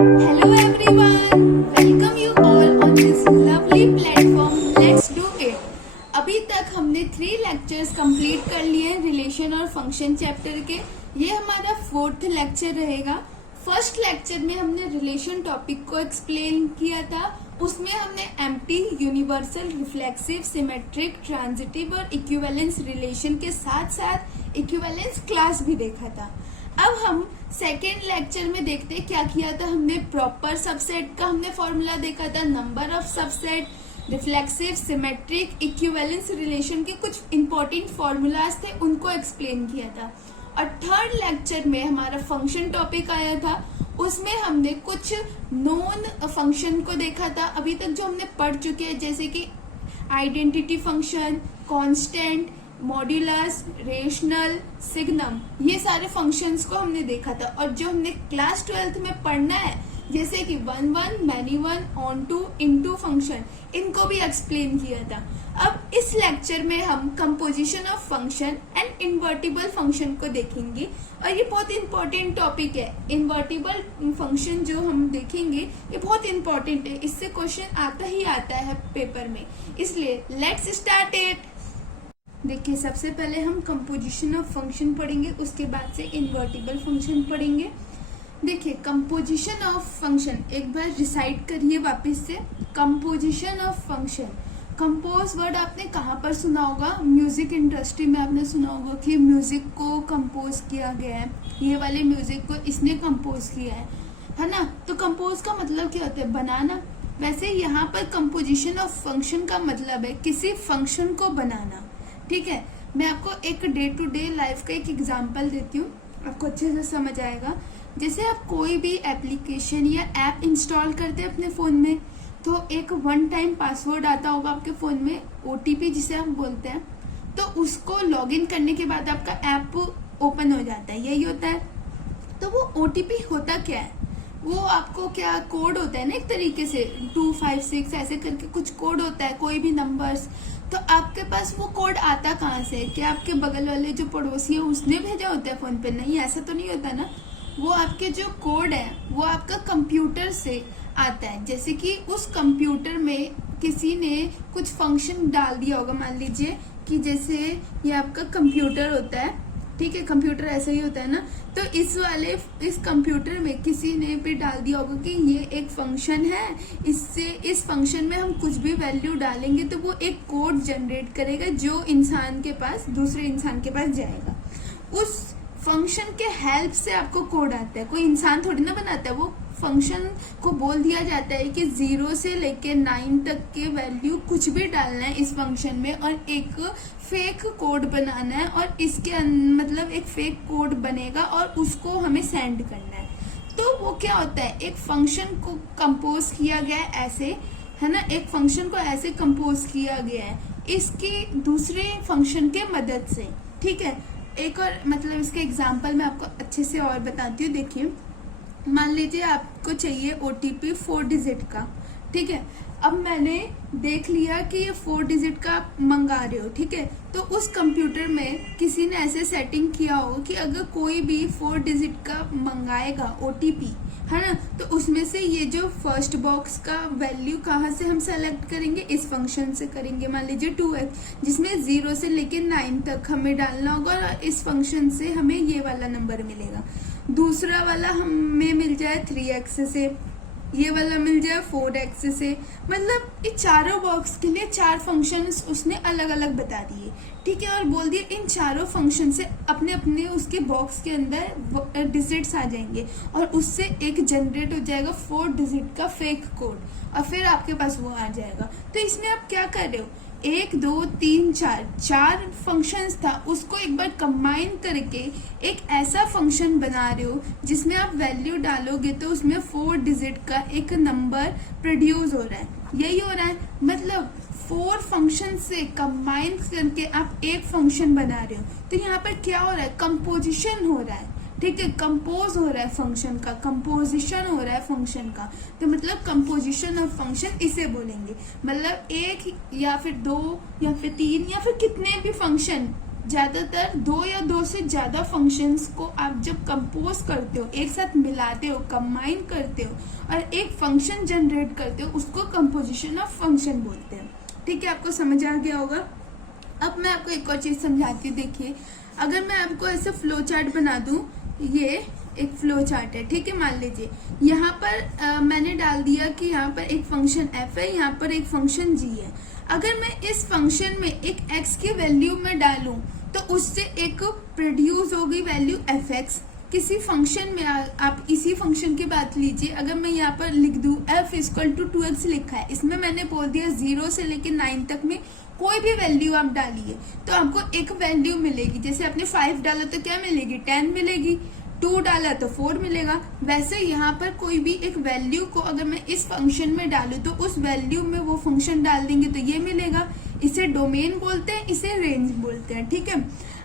Hello everyone, welcome you all on this lovely platform. Let's do it. अभी तक हमने 3 lectures complete कर लिए हैं रिलेशन और फंक्शन चैप्टर के. ये हमारा 4th लेक्चर रहेगा. फर्स्ट लेक्चर में हमने रिलेशन टॉपिक को एक्सप्लेन किया था. उसमें हमने empty, universal, reflexive, symmetric, transitive और इक्विवेलेंस रिलेशन के साथ साथ इक्विवेलेंस क्लास भी देखा था. अब हम सेकेंड लेक्चर में देखते हैं क्या किया था हमने. प्रॉपर सबसेट का हमने फॉर्मूला देखा था, number of subset, reflexive, symmetric, equivalence relation के कुछ इंपॉर्टेंट फॉर्मूलाज थे, उनको एक्सप्लेन किया था. और थर्ड लेक्चर में हमारा फंक्शन टॉपिक आया था. उसमें हमने कुछ नॉन फंक्शन को देखा था अभी तक जो हमने पढ़ चुके हैं, जैसे कि identity function, constant, modulus, rational, signum. ये सारे फंक्शंस को हमने देखा था. और जो हमने क्लास 12th में पढ़ना है, जैसे कि 1 1, many 1, onto, into function, इनको भी एक्सप्लेन किया था. अब इस लेक्चर में हम composition of function and invertible function को देखेंगे. और ये बहुत इंपॉर्टेंट टॉपिक है. इन्वर्टिबल फंक्शन जो हम देखेंगे ये बहुत इंपॉर्टेंट है. इससे क्वेश्चन आता ही आता है पेपर में. इसलिए लेट्स स्टार्ट इट. देखिए, सबसे पहले हम कंपोजिशन ऑफ फंक्शन पढ़ेंगे, उसके बाद से इन्वर्टिबल फंक्शन पढ़ेंगे. देखिए, कंपोजिशन ऑफ फंक्शन एक बार रिसाइट करिए वापस से. Composition of function, compose word आपने कहाँ पर सुना होगा? म्यूजिक इंडस्ट्री में आपने सुना होगा कि म्यूजिक को कंपोज किया गया है, ये वाले म्यूजिक को इसने कंपोज किया है ना. तो कंपोज का मतलब क्या होता है? बनाना. वैसे यहाँ पर कंपोजिशन ऑफ फंक्शन का मतलब है किसी फंक्शन को बनाना. ठीक है, मैं आपको एक डे टू डे लाइफ का एक एग्जांपल देती हूँ, आपको अच्छे से समझ आएगा. जैसे आप कोई भी एप्लीकेशन या ऐप इंस्टॉल करते हैं अपने फ़ोन में, तो एक 1 टाइम पासवर्ड आता होगा आपके फ़ोन में, OTP जिसे हम बोलते हैं. तो उसको लॉगिन करने के बाद आपका ऐप ओपन हो जाता है, यही होता है. तो वो OTP होता क्या है? वो आपको क्या कोड होता है ना, एक तरीके से 2 5 6 ऐसे करके कुछ कोड होता है, कोई भी नंबर्स. तो आपके पास वो कोड आता कहाँ से? क्या आपके बगल वाले जो पड़ोसी है उसने भेजा होता है फोन पे? नहीं, ऐसा तो नहीं होता ना. वो आपके जो कोड है वो आपका कंप्यूटर से आता है. जैसे कि उस कंप्यूटर में किसी ने कुछ फंक्शन डाल दिया होगा. मान लीजिए कि जैसे ये आपका कंप्यूटर होता है, ठीक है, कंप्यूटर ऐसा ही होता है ना. तो इस कंप्यूटर में किसी ने भी डाल दिया होगा कि ये एक फंक्शन है, इससे इस फंक्शन में हम कुछ भी वैल्यू डालेंगे तो वो एक कोड जनरेट करेगा जो इंसान के पास, दूसरे इंसान के पास जाएगा. उस फंक्शन के हेल्प से आपको कोड आता है. कोई इंसान थोड़ी ना बनाता है. वो फंक्शन को बोल दिया जाता है कि 0 से लेके 9 तक के वैल्यू कुछ भी डालना है इस फंक्शन में और एक फेक कोड बनाना है, और इसके मतलब एक फेक कोड बनेगा और उसको हमें सेंड करना है. तो वो क्या होता है, एक फंक्शन को कंपोज किया गया है ऐसे, है ना. एक फंक्शन को ऐसे कंपोज किया गया है इसकी दूसरे फंक्शन के मदद से. ठीक है, एक और मतलब इसके एग्जाम्पल मैं आपको अच्छे से और बताती हूँ. देखिए, मान लीजिए आपको चाहिए OTP 4 डिजिट का. ठीक है, अब मैंने देख लिया कि ये 4 डिजिट का आप मंगा रहे हो. ठीक है, तो उस कंप्यूटर में किसी ने ऐसे सेटिंग किया हो कि अगर कोई भी 4 डिजिट का मंगाएगा OTP, है ना, तो उसमें से ये जो फर्स्ट बॉक्स का वैल्यू कहाँ से हम सेलेक्ट करेंगे? इस फंक्शन से करेंगे. मान लीजिए 2x, जिसमें 0 से लेके 9 तक हमें डालना होगा और इस फंक्शन से हमें ये वाला नंबर मिलेगा. दूसरा वाला हमें मिल जाए 3x से, ये वाला मिल जाए 4x से. मतलब ये चारों बॉक्स के लिए 4 फंक्शन उसने अलग अलग बता दिए. ठीक है, और बोल दिए इन चारों फंक्शन से अपने अपने उसके बॉक्स के अंदर डिजिट्स आ जाएंगे और उससे एक जनरेट हो जाएगा 4 डिजिट का फेक कोड, और फिर आपके पास वो आ जाएगा. तो इसमें आप क्या कर रहे हो, 1 2 3 4 फंक्शंस था, उसको एक बार कंबाइन करके एक ऐसा फंक्शन बना रहे हो जिसमें आप वैल्यू डालोगे तो उसमें 4 डिजिट का एक नंबर प्रोड्यूस हो रहा है. यही हो रहा है, मतलब 4 फंक्शन से कंबाइन करके आप एक फंक्शन बना रहे हो. तो यहाँ पर क्या हो रहा है, कंपोजिशन हो रहा है. ठीक है, कंपोज हो रहा है फंक्शन का, कंपोजिशन हो रहा है फंक्शन का. तो मतलब कंपोजिशन ऑफ फंक्शन इसे बोलेंगे. मतलब 1 या फिर 2 या फिर 3 या फिर कितने भी फंक्शन ज्यादातर दो या दो से ज्यादा फंक्शंस को आप जब कंपोज करते हो, एक साथ मिलाते हो, कंबाइन करते हो और एक फंक्शन जनरेट करते हो, उसको कंपोजिशन ऑफ फंक्शन बोलते हैं। ठीक है, आपको समझ आ गया होगा। अब मैं आपको एक और चीज समझाती हूँ। देखिए, अगर मैं आपको ऐसे फ्लो चार्ट बना दूं, ये एक फ्लो चार्ट है, ठीक है। मान लीजिए यहाँ पर मैंने डाल दिया कि यहाँ पर एक फंक्शन f है, यहाँ पर एक फंक्शन g है। अगर मैं इस फंक्शन में एक x की वैल्यू में डालूं तो उससे एक प्रोड्यूस होगी वैल्यू fx। किसी फंक्शन में आप इसी फंक्शन की बात लीजिए, अगर मैं यहाँ पर लिख दूं f इक्वल टू 2x लिखा है, इसमें मैंने बोल दिया 0 से लेकर 9 तक में कोई भी वैल्यू आप डालिए तो आपको एक वैल्यू मिलेगी। जैसे आपने 5 डाला तो क्या मिलेगी, 10 मिलेगी, 2 डाला तो 4 मिलेगा। वैसे यहाँ पर कोई भी एक वैल्यू को अगर मैं इस फंक्शन में डालूं तो उस वैल्यू में वो फंक्शन डाल देंगे तो ये मिलेगा। इसे डोमेन बोलते हैं, इसे रेंज बोलते हैं, ठीक है।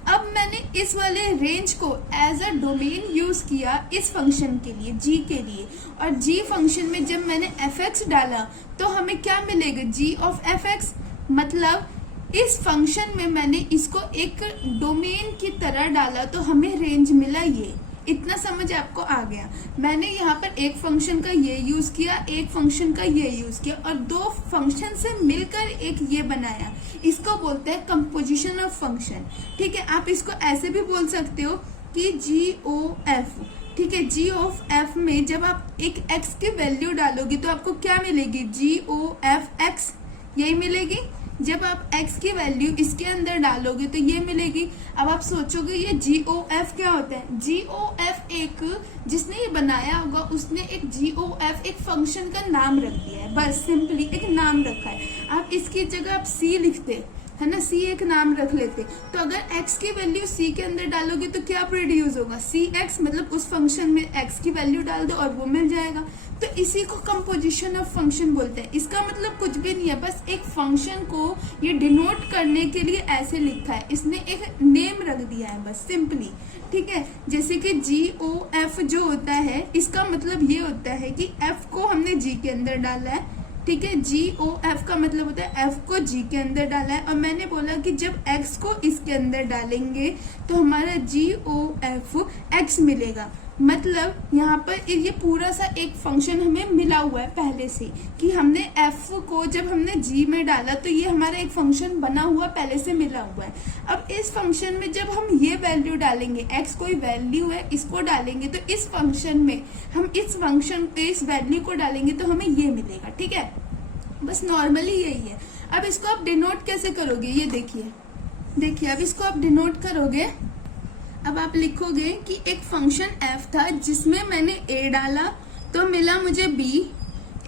अब मैंने इस वाले रेंज को एज अ डोमेन यूज किया इस फंक्शन के लिए, g के लिए, और g फंक्शन में जब मैंने fx डाला तो हमें क्या मिलेगा, g ऑफ fx। मतलब इस फंक्शन में मैंने इसको एक डोमेन की तरह डाला तो हमें रेंज मिला। ये इतना समझ आपको आ गया। मैंने यहाँ पर एक फंक्शन का ये यूज किया, एक फंक्शन का ये यूज किया और दो फंक्शन से मिलकर एक ये बनाया। इसको बोलते हैं कंपोजिशन ऑफ फंक्शन, ठीक है। आप इसको ऐसे भी बोल सकते हो कि GOF, ठीक है। g ऑफ f में जब आप एक x की वैल्यू डालोगे तो आपको क्या मिलेगी, GOFX, यही मिलेगी। जब आप x की वैल्यू इसके अंदर डालोगे तो ये मिलेगी। अब आप सोचोगे ये GOF क्या होता है। GOF एक जिसने ये बनाया होगा उसने एक GOF एक फंक्शन का नाम रख दिया है, बस सिंपली एक नाम रखा है। आप इसकी जगह आप C लिखते है ना, C एक नाम रख लेते। तो अगर x की वैल्यू C के अंदर डालोगे तो क्या प्रोड्यूस होगा, CX, मतलब उस फंक्शन में x की वैल्यू डाल दो और वो मिल जाएगा। तो इसी को कंपोजिशन ऑफ फंक्शन बोलते हैं। इसका मतलब कुछ भी नहीं है, बस एक फंक्शन को ये डिनोट करने के लिए ऐसे लिखा है, इसने एक नेम रख दिया है बस सिंपली, ठीक है। जैसे कि GOF जो होता है इसका मतलब ये होता है कि f को हमने g के अंदर डाला है, ठीक है। GOF का मतलब होता है f को g के अंदर डाला है और मैंने बोला कि जब x को इसके अंदर डालेंगे तो हमारा GOF x मिलेगा। मतलब यहाँ पर ये पूरा सा एक फंक्शन हमें मिला हुआ है पहले से कि हमने f को जब हमने g में डाला तो ये हमारा एक फंक्शन बना हुआ पहले से मिला हुआ है। अब इस फंक्शन में जब हम ये वैल्यू डालेंगे, x कोई वैल्यू है, इसको डालेंगे तो इस फंक्शन में हम इस फंक्शन पे इस वैल्यू को डालेंगे तो हमें ये मिलेगा, ठीक है। बस नॉर्मली यही है। अब इसको आप डिनोट कैसे करोगे, ये देखिए अब इसको आप डिनोट करोगे। अब आप लिखोगे कि एक फंक्शन f था जिसमें मैंने a डाला तो मिला मुझे b।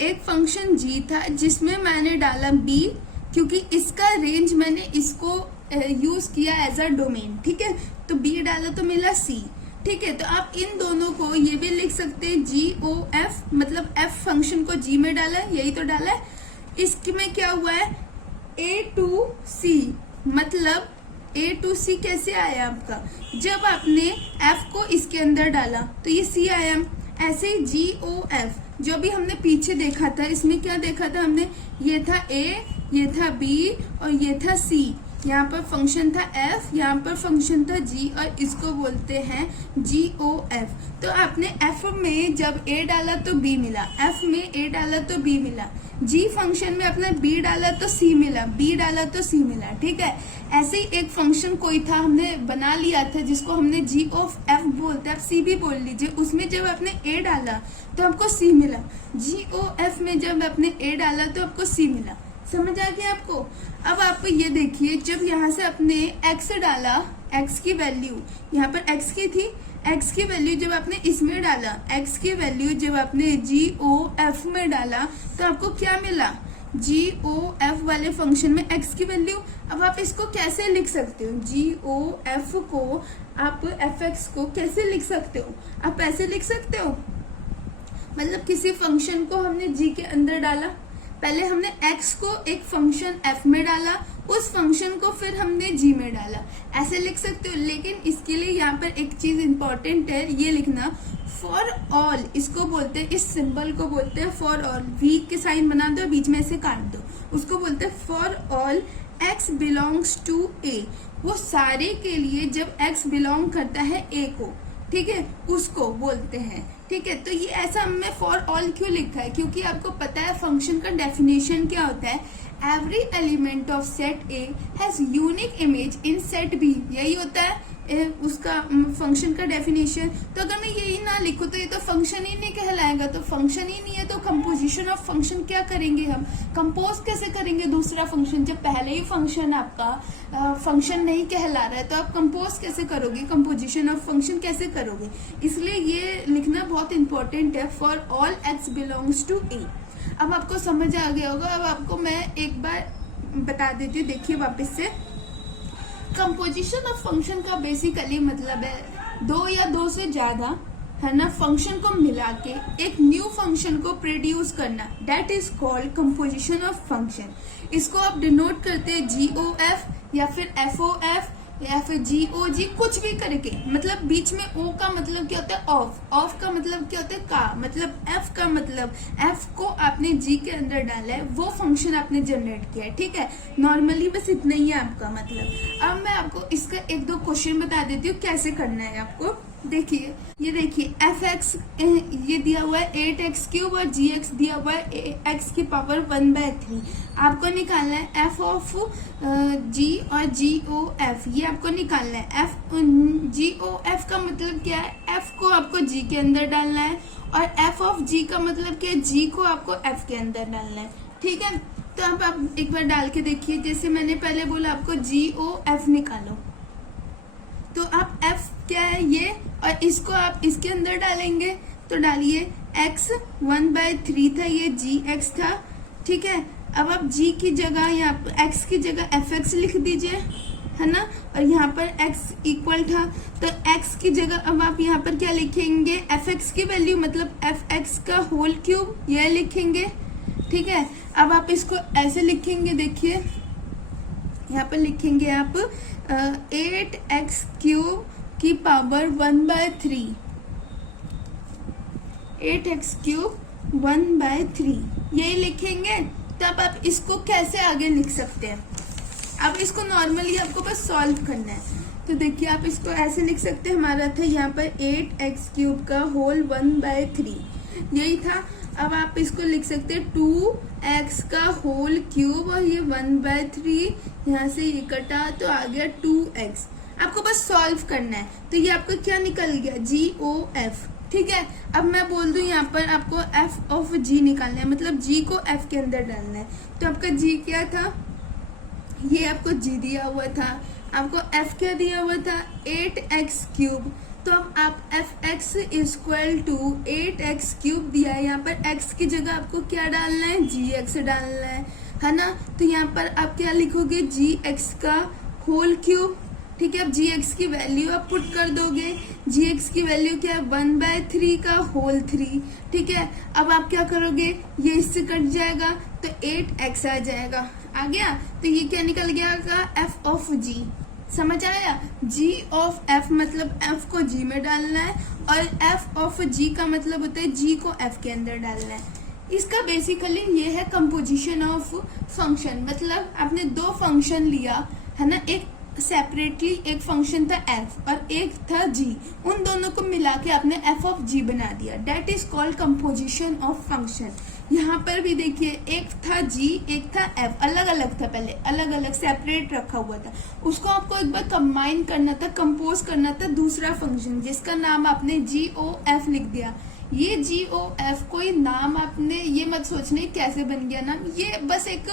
एक फंक्शन g था जिसमें मैंने डाला b, क्योंकि इसका रेंज मैंने इसको यूज किया एज अ डोमेन, ठीक है। तो b डाला तो मिला c, ठीक है। तो आप इन दोनों को ये भी लिख सकते हैं GOF, मतलब f फंक्शन को g में डाला है, यही तो डाला है। इसमें क्या हुआ है, A to C, मतलब A to C कैसे आया आपका, जब आपने F को इसके अंदर डाला तो ये C आया। ऐसे ही GOF जो भी हमने पीछे देखा था, इसमें क्या देखा था हमने, ये था A, ये था B और ये था C। यहाँ पर फंक्शन था f, यहाँ पर फंक्शन था g और इसको बोलते हैं GOF। तो आपने f में जब a डाला तो b मिला, f में a डाला तो b मिला, g फंक्शन में अपने b डाला तो c मिला, b डाला तो c मिला, ठीक है। ऐसे ही एक फंक्शन कोई था हमने बना लिया था जिसको हमने GOF बोलते हैं, आप c भी बोल लीजिए। उसमें जब आपने a डाला तो आपको c मिला, GOF में जब आपने a डाला तो आपको c मिला। समझ आ गया आपको। अब आप ये देखिए, जब यहाँ से आपने x डाला, x की वैल्यू यहाँ पर x की थी, x की वैल्यू जब आपने इसमें डाला, x की वैल्यू जब आपने GOF में डाला तो आपको क्या मिला, GOF वाले फंक्शन में x की वैल्यू। अब आप इसको कैसे लिख सकते हो, GOF को आप fx को कैसे लिख सकते हो, आप ऐसे लिख सकते हो, मतलब किसी फंक्शन को हमने g के अंदर डाला, पहले हमने x को एक फंक्शन f में डाला, उस फंक्शन को फिर हमने g में डाला, ऐसे लिख सकते हो। लेकिन इसके लिए यहाँ पर एक चीज इंपॉर्टेंट है, ये लिखना फॉर ऑल, इसको बोलते हैं, इस सिंबल को बोलते हैं फॉर ऑल। v के साइन बना दो, बीच में से काट दो, उसको बोलते हैं for all x belongs to a। वो सारे के लिए जब x बिलोंग करता है a को, ठीक है, उसको बोलते हैं। ठीक है, तो ये ऐसा हमने फॉर ऑल क्यों लिखा है, क्योंकि आपको पता है फंक्शन का डेफिनेशन क्या होता है, every element of set A has unique image in set B, यही होता है उसका फंक्शन का डेफिनेशन। तो अगर मैं यही ना लिखूं तो ये तो फंक्शन ही नहीं कहलाएगा, तो फंक्शन ही नहीं है तो कंपोजिशन ऑफ फंक्शन क्या करेंगे, हम कंपोज कैसे करेंगे दूसरा फंक्शन, जब पहले ही फंक्शन आपका फंक्शन नहीं कहला रहा है तो आप कंपोज कैसे करोगे, कंपोजिशन ऑफ फंक्शन कैसे करोगे। इसलिए ये लिखना बहुत इंपॉर्टेंट है, for all X belongs to A. अब आपको समझ आ गया होगा, अब आपको मैं एक बार बता देती हूँ, देखिए वापस से। कंपोजिशन ऑफ फंक्शन का बेसिकली मतलब है दो या दो से ज्यादा, है ना, फंक्शन को मिला के एक न्यू फंक्शन को प्रोड्यूस करना, that is called composition of function. इसको आप डिनोट करते हैं GOF या फिर FOF या फिर GOG, कुछ भी करके, मतलब बीच में O का मतलब क्या होता है, ऑफ का मतलब क्या होता है, का मतलब F का मतलब F को आपने G के अंदर डाला है, वो फंक्शन आपने जनरेट किया है। ठीक है, नॉर्मली बस इतना ही है आपका मतलब। अब मैं आपको इसका एक दो क्वेश्चन बता देती हूँ कैसे करना है आपको। देखिए, ये देखिए fx ये दिया हुआ है 8x³ और gx दिया हुआ है x की पावर 1/3। आपको निकालना है f ऑफ g और GOF, ये आपको निकालना है। GOF का मतलब क्या है, f को आपको g के अंदर डालना है, और f ऑफ g का मतलब क्या है, g को आपको f के अंदर डालना है। ठीक है, तो अब आप एक बार डाल के देखिए, जैसे मैंने पहले बोला आपको GOF निकालो, तो आप f क्या है ये, और इसको आप इसके अंदर डालेंगे, तो डालिए x 1/3 था, ये gx था। ठीक है, अब आप g की जगह यहाँ पर x की जगह fx लिख दीजिए, है ना, और यहाँ पर x इक्वल था, तो x की जगह अब आप यहाँ पर क्या लिखेंगे, fx की वैल्यू मतलब fx का होल क्यूब, यह लिखेंगे। ठीक है, अब आप इसको ऐसे लिखेंगे, देखिए यहाँ पर लिखेंगे आप 8x³ की पावर 1/3, 8x³ 1/3, यही लिखेंगे। तब आप इसको कैसे आगे लिख सकते हैं, अब इसको नॉर्मली आपको बस सॉल्व करना है। तो देखिए आप इसको ऐसे लिख सकते हैं, हमारा था यहाँ पर 8x³ का होल 1/3, यही था। अब आप इसको लिख सकते हैं 2x का होल क्यूब, और ये 1/3 यहाँ से ये कटा तो आ गया 2x। आपको बस सॉल्व करना है, तो ये आपको क्या निकल गया, GOF। ठीक है, अब मैं बोल दूं यहाँ पर आपको f ऑफ g निकालना है, मतलब g को f के अंदर डालना है। तो आपका g क्या था, ये आपको g दिया हुआ था, आपको f क्या दिया हुआ था, 8x³। तो अब आप fx इक्वल टू 8x³ दिया है, यहाँ पर x की जगह आपको क्या डालना है, gx डालना है ना। तो यहाँ पर आप क्या लिखोगे, gx का होल क्यूब। ठीक है, अब gx की वैल्यू आप पुट कर दोगे, gx की वैल्यू क्या है, 1/3 का होल 3। ठीक है, अब आप क्या करोगे, ये इससे कट जाएगा तो 8x आ जाएगा, आ गया। तो ये क्या निकल गया का f ऑफ g, समझ आया, g ऑफ f मतलब f को g में डालना है, और f ऑफ g का मतलब होता है g को f के अंदर डालना है। इसका बेसिकली ये है कंपोजिशन ऑफ फंक्शन, मतलब आपने दो फंक्शन लिया है ना, एक सेपरेटली एक फंक्शन था f और एक था g, उन दोनों को मिला के आपने f ऑफ g बना दिया, that is called composition of function. यहाँ पर भी देखिए, एक था g एक था f, अलग अलग था, पहले अलग अलग सेपरेट रखा हुआ था, उसको आपको एक बार कंबाइन करना था, कंपोज करना था दूसरा फंक्शन, जिसका नाम आपने GOF लिख दिया। ये GOF कोई नाम आपने ये मत सोचने कैसे बन गया नाम, ये बस एक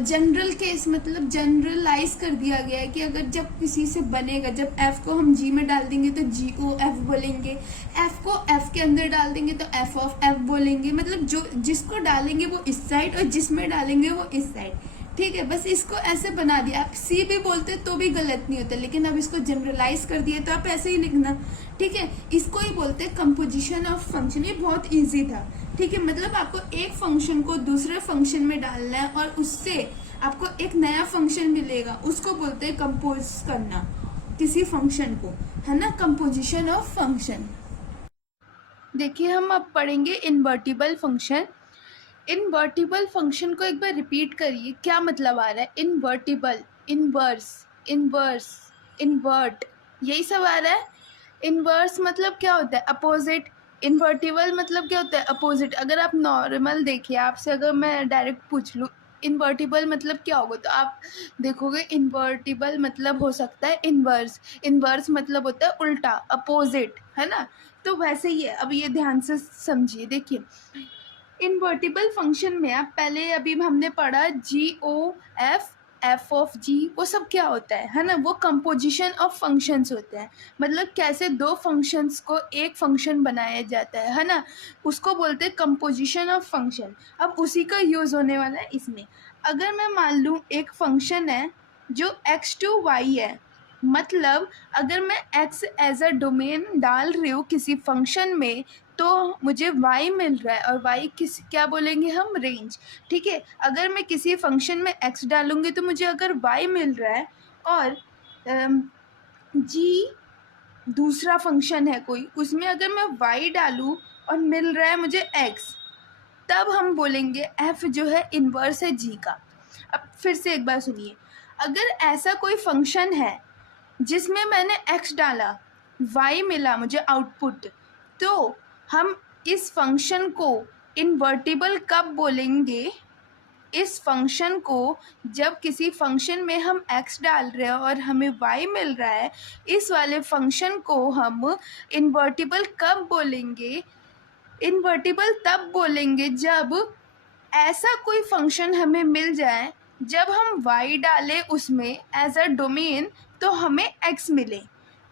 जनरल केस मतलब जनरलाइज कर दिया गया है कि अगर जब किसी से बनेगा, जब f को हम g में डाल देंगे तो GOF बोलेंगे, f को f के अंदर डाल देंगे तो f ऑफ f बोलेंगे, मतलब जो जिसको डालेंगे वो इस साइड और जिसमें डालेंगे वो इस साइड। ठीक है, बस इसको ऐसे बना दिया। आप सी भी बोलते तो भी गलत नहीं होता, लेकिन अब इसको जनरलाइज कर दिया तो आप ऐसे ही लिखना। ठीक है, इसको ही बोलते हैं कंपोजिशन ऑफ फंक्शन, ये बहुत इजी था। ठीक है, मतलब आपको एक फंक्शन को दूसरे फंक्शन में डालना है और उससे आपको एक नया फंक्शन मिलेगा, उसको बोलते हैं कंपोज करना किसी फंक्शन को, है ना, कंपोजिशन ऑफ फंक्शन। देखिए, हम अब पढ़ेंगे इनवर्टिबल फंक्शन। इनवर्टिबल फंक्शन को एक बार रिपीट करिए, क्या मतलब आ रहा है इनवर्टिबल, इनवर्स, इनवर्स, इन्वर्ट, यही सब आ रहा है। इनवर्स मतलब क्या होता है? अपोजिट। इन्वर्टिबल मतलब क्या होता है? अपोजिट। अगर आप नॉर्मल देखिए, आपसे अगर मैं डायरेक्ट पूछ लूँ इन्वर्टिबल मतलब क्या होगा, तो आप देखोगे इन्वर्टिबल मतलब हो सकता है इन्वर्स। इन्वर्स मतलब होता है उल्टा, अपोजिट, है ना। तो वैसे ही है। अब ये ध्यान से समझिए, देखिए इन्वर्टिबल फंक्शन में आप पहले अभी हमने पढ़ा GOF, एफ ऑफ जी, वो सब क्या होता है ना, वो कंपोजिशन ऑफ फंक्शंस होते हैं। मतलब कैसे दो फंक्शंस को एक फंक्शन बनाया जाता है ना, उसको बोलते हैं कंपोजिशन ऑफ फंक्शन। अब उसी का यूज़ होने वाला है इसमें। अगर मैं मान लूँ एक फंक्शन है जो x2y है, मतलब अगर मैं x एज अ डोमेन डाल रही हूँ किसी फंक्शन में, तो मुझे y मिल रहा है, और y किस क्या बोलेंगे हम? रेंज। ठीक है। अगर मैं किसी फंक्शन में x डालूंगी तो मुझे अगर y मिल रहा है, और g दूसरा फंक्शन है कोई, उसमें अगर मैं y डालूँ और मिल रहा है मुझे x, तब हम बोलेंगे f जो है इन्वर्स है g का। अब फिर से एक बार सुनिए, अगर ऐसा कोई फंक्शन है जिसमें मैंने x डाला, y मिला मुझे आउटपुट, तो हम इस फंक्शन को इन्वर्टिबल कब बोलेंगे? इस फंक्शन को जब किसी फंक्शन में हम x डाल रहे हैं और हमें y मिल रहा है, इस वाले फंक्शन को हम इन्वर्टिबल कब बोलेंगे? इन्वर्टिबल तब बोलेंगे जब ऐसा कोई फंक्शन हमें मिल जाए जब हम y डालें उसमें एज अ डोमेन तो हमें x मिले।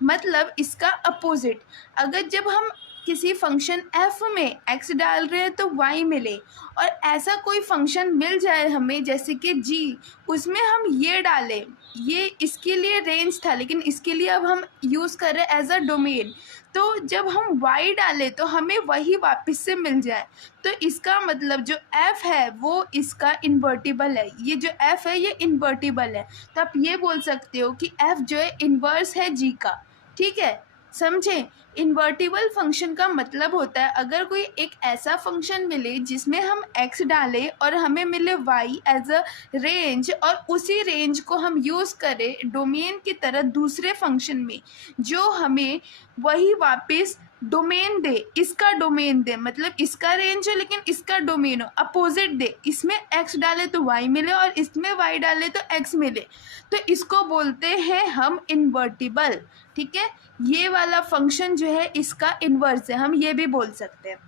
मतलब इसका अपोजिट, अगर जब हम किसी फंक्शन f में x डाल रहे हैं तो y मिले, और ऐसा कोई फंक्शन मिल जाए हमें जैसे कि g, उसमें हम ये डालें, ये इसके लिए रेंज था लेकिन इसके लिए अब हम यूज़ कर रहे हैं एज अ डोमेन, तो जब हम y डालें तो हमें वही वापस से मिल जाए, तो इसका मतलब जो f है वो इसका इन्वर्टिबल है। ये जो f है ये इन्वर्टिबल है, तो आप ये बोल सकते हो कि f जो है इन्वर्स है g का। ठीक है, समझे? इन्वर्टिबल फंक्शन का मतलब होता है अगर कोई एक ऐसा फंक्शन मिले जिसमें हम x डालें और हमें मिले y एज अ रेंज, और उसी रेंज को हम यूज़ करें डोमेन की तरह दूसरे फंक्शन में, जो हमें वही वापस डोमेन दे, इसका डोमेन दे, मतलब इसका रेंज हो लेकिन इसका डोमेन हो, अपोजिट दे, इसमें x डाले तो y मिले और इसमें y डाले तो x मिले, तो इसको बोलते हैं हम इन्वर्टिबल। ठीक है, ये वाला फंक्शन जो है इसका इन्वर्स है, हम ये भी बोल सकते हैं।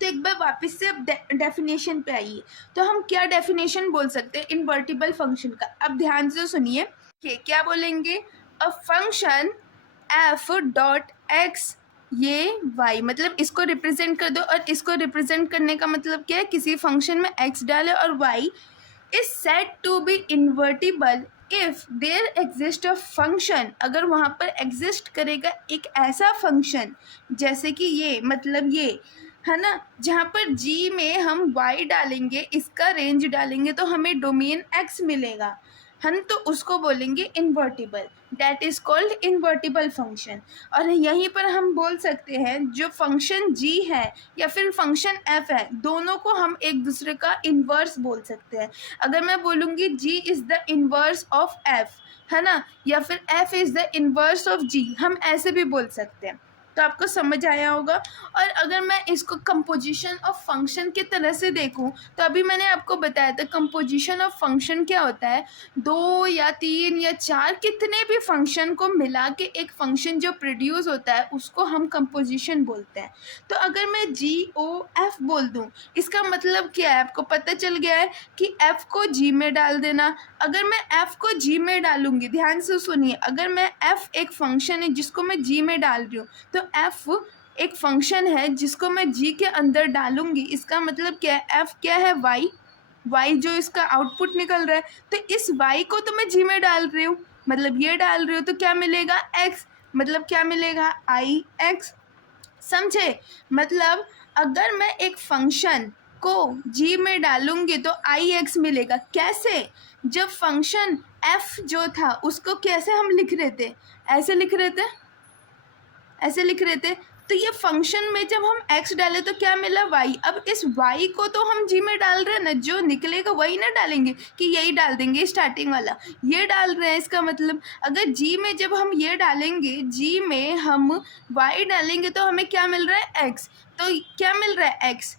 तो एक बार वापस से डेफिनेशन पे आइए, तो हम क्या डेफिनेशन बोल सकते हैं इन्वर्टिबल फंक्शन का? अब ध्यान से सुनिए कि क्या बोलेंगे। A function f dot x, ये y, मतलब इसको रिप्रेजेंट कर दो, और इसको रिप्रेजेंट करने का मतलब क्या है? किसी फंक्शन में x डाले और y is said to be invertible if there exist a function, अगर वहाँ पर एग्जिस्ट करेगा एक ऐसा फंक्शन जैसे कि ये, मतलब ये है ना, जहाँ पर g में हम y डालेंगे, इसका रेंज डालेंगे तो हमें डोमेन x मिलेगा, हम तो उसको बोलेंगे invertible, that is called invertible function. और यहीं पर हम बोल सकते हैं जो फंक्शन g है या फिर फंक्शन f है, दोनों को हम एक दूसरे का इन्वर्स बोल सकते हैं। अगर मैं बोलूँगी g is the inverse of f, है ना, या फिर f is the inverse of g, हम ऐसे भी बोल सकते हैं। तो आपको समझ आया होगा। और अगर मैं इसको कंपोजिशन ऑफ फंक्शन की तरह से देखूं, तो अभी मैंने आपको बताया था कंपोजिशन ऑफ फंक्शन क्या होता है, 2 या 3 या 4 कितने भी फंक्शन को मिला के एक फंक्शन जो प्रोड्यूस होता है उसको हम कंपोजिशन बोलते हैं। तो अगर मैं GOF बोल दूं, इसका मतलब क्या है? आपको पता चल गया है कि f को g में डाल देना। अगर मैं f को g में डालूंगी, ध्यान से सुनिए, अगर मैं f एक फंक्शन है जिसको मैं g में डाल रही हूँ, तो f एक फंक्शन है जिसको मैं g के अंदर डालूंगी, इसका मतलब क्या है? f क्या है? y जो इसका आउटपुट निकल रहा है, तो इस y को तो मैं g में डाल रही हूँ, मतलब ये डाल रही हूँ, तो क्या मिलेगा? x, मतलब क्या मिलेगा? ix। समझे? मतलब अगर मैं एक फंक्शन को g में डालूंगी तो ix मिलेगा। कैसे? जब फंक्शन f जो था उसको कैसे हम लिख रहे थे? ऐसे लिख रहे थे, ऐसे लिख रहे थे। तो ये फंक्शन में जब हम x डाले तो क्या मिला y। अब इस y को तो हम g में डाल रहे हैं ना, जो निकलेगा वही ना डालेंगे कि यही डाल देंगे स्टार्टिंग वाला, ये डाल रहे हैं। इसका मतलब अगर g में जब हम ये डालेंगे, g में हम y डालेंगे तो हमें क्या मिल रहा है x, तो क्या मिल रहा है x,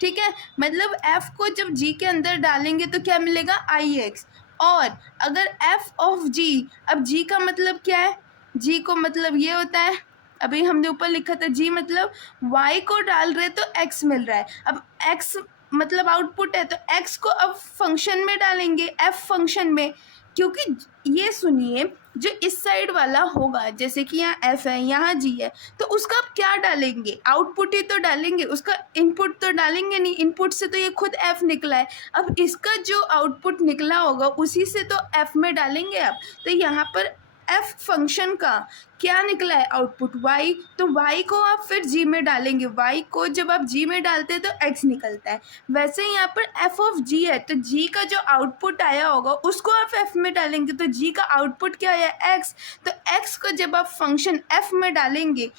ठीक है। मतलब f को जब g के अंदर डालेंगे तो क्या मिलेगा ix। और अगर f ऑफ g, अब g का मतलब क्या है, g को मतलब ये होता है, अभी हमने ऊपर लिखा था g मतलब y को डाल रहे तो x मिल रहा है। अब x मतलब आउटपुट है, तो x को अब फंक्शन में डालेंगे, f फंक्शन में, क्योंकि ये सुनिए जो इस साइड वाला होगा, जैसे कि यहाँ f है, यहाँ g है, तो उसका आप क्या डालेंगे, आउटपुट ही तो डालेंगे, उसका इनपुट तो डालेंगे नहीं। इनपुट से तो ये खुद f निकला है, अब इसका जो आउटपुट निकला होगा उसी से तो f में डालेंगे आप। तो यहाँ पर f फंक्शन का क्या निकला है आउटपुट y, तो y को आप फिर g में डालेंगे, y को जब आप g में डालते हैं तो x निकलता है। वैसे ही यहाँ पर f ऑफ g है, तो g का जो आउटपुट आया होगा उसको आप f में डालेंगे, तो g का आउटपुट क्या है x, तो x को जब आप फंक्शन f में डालेंगे,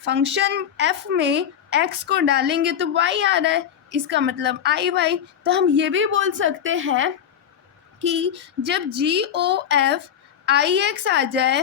फंक्शन f में x को डालेंगे तो y आ रहा है, इसका मतलब i y। तो हम ये भी बोल सकते हैं कि जब g o f आई एक्स आ जाए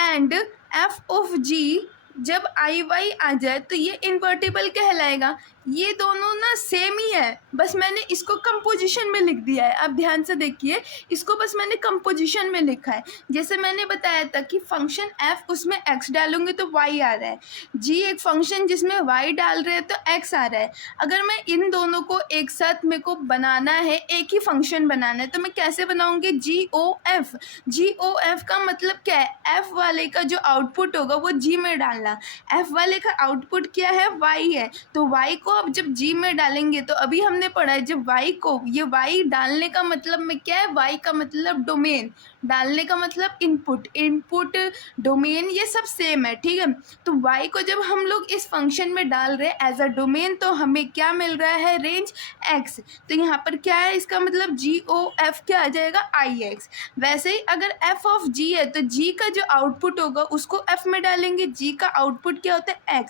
एंड एफ ऑफ जी जब आई वाई आ जाए तो ये इन्वर्टिबल कहलाएगा। ये दोनों ना सेम ही है, बस मैंने इसको कंपोजिशन में लिख दिया है। आप ध्यान से देखिए, इसको बस मैंने कंपोजिशन में लिखा है। जैसे मैंने बताया था कि फंक्शन f उसमें x डालूंगी तो y आ रहा है, g एक फंक्शन जिसमें y डाल रहे हैं तो x आ रहा है। अगर मैं इन दोनों को एक साथ मेरे को बनाना है, एक ही फंक्शन बनाना है, तो मैं कैसे बनाऊंगी, जी ओ एफ का मतलब क्या है, f वाले का जो आउटपुट होगा वो g में डालना। f वाले का आउटपुट क्या है, y है, तो y को अब जब g में डालेंगे, तो अभी हमने पढ़ा है जब y को, ये y डालने का मतलब में क्या है, y का मतलब डोमेन, डालने का मतलब इनपुट डोमेन, ये सब सेम है, ठीक है। तो y को जब हम लोग इस फंक्शन में डाल रहे हैं एज अ डोमेन, तो हमें क्या मिल रहा है, रेंज x। तो यहाँ पर क्या है, इसका मतलब जी ओ एफ क्या आ जाएगा, आई एक्स। वैसे ही अगर f ऑफ g है तो g का जो आउटपुट होगा उसको f में डालेंगे, g का आउटपुट क्या होता है,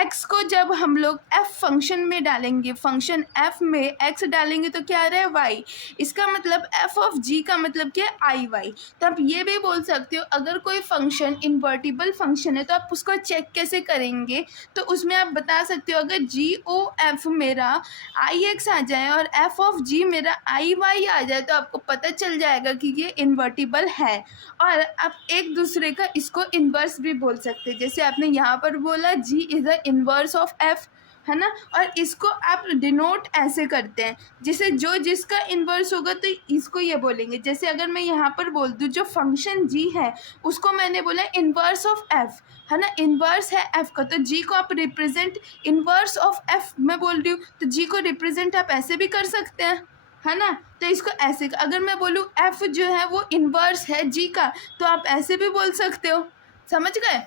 x को जब हम लोग f फंक्शन में डालेंगे, फंक्शन f में x डालेंगे तो क्या आ रहा है, y। इसका मतलब f ऑफ g का मतलब क्या है, आई वाई। तो आप ये भी बोल सकते हो, अगर कोई फंक्शन इन्वर्टिबल फंक्शन है तो आप उसको चेक कैसे करेंगे, तो उसमें आप बता सकते हो अगर जी ओ एफ मेरा आई एक्स आ जाए और f ऑफ g मेरा आई वाई आ जाए, तो आपको पता चल जाएगा कि ये इन्वर्टिबल है। और आप एक दूसरे का इसको इन्वर्स भी बोल सकते हैं, जैसे आपने यहाँ पर बोला g is a inverse of f, है ना। और इसको आप डिनोट ऐसे करते हैं, जैसे जो जिसका इन्वर्स होगा तो इसको ये बोलेंगे। जैसे अगर मैं यहाँ पर बोल दूँ जो फंक्शन g है उसको मैंने बोला इन्वर्स ऑफ f, है ना, इन्वर्स है f का, तो g को आप रिप्रेजेंट इन्वर्स ऑफ f मैं बोल रही हूँ, तो g को रिप्रेजेंट आप ऐसे भी कर सकते हैं, है ना। तो इसको ऐसे, अगर मैं बोलूँ f जो है वो इन्वर्स है g का, तो आप ऐसे भी बोल सकते हो, समझ गए।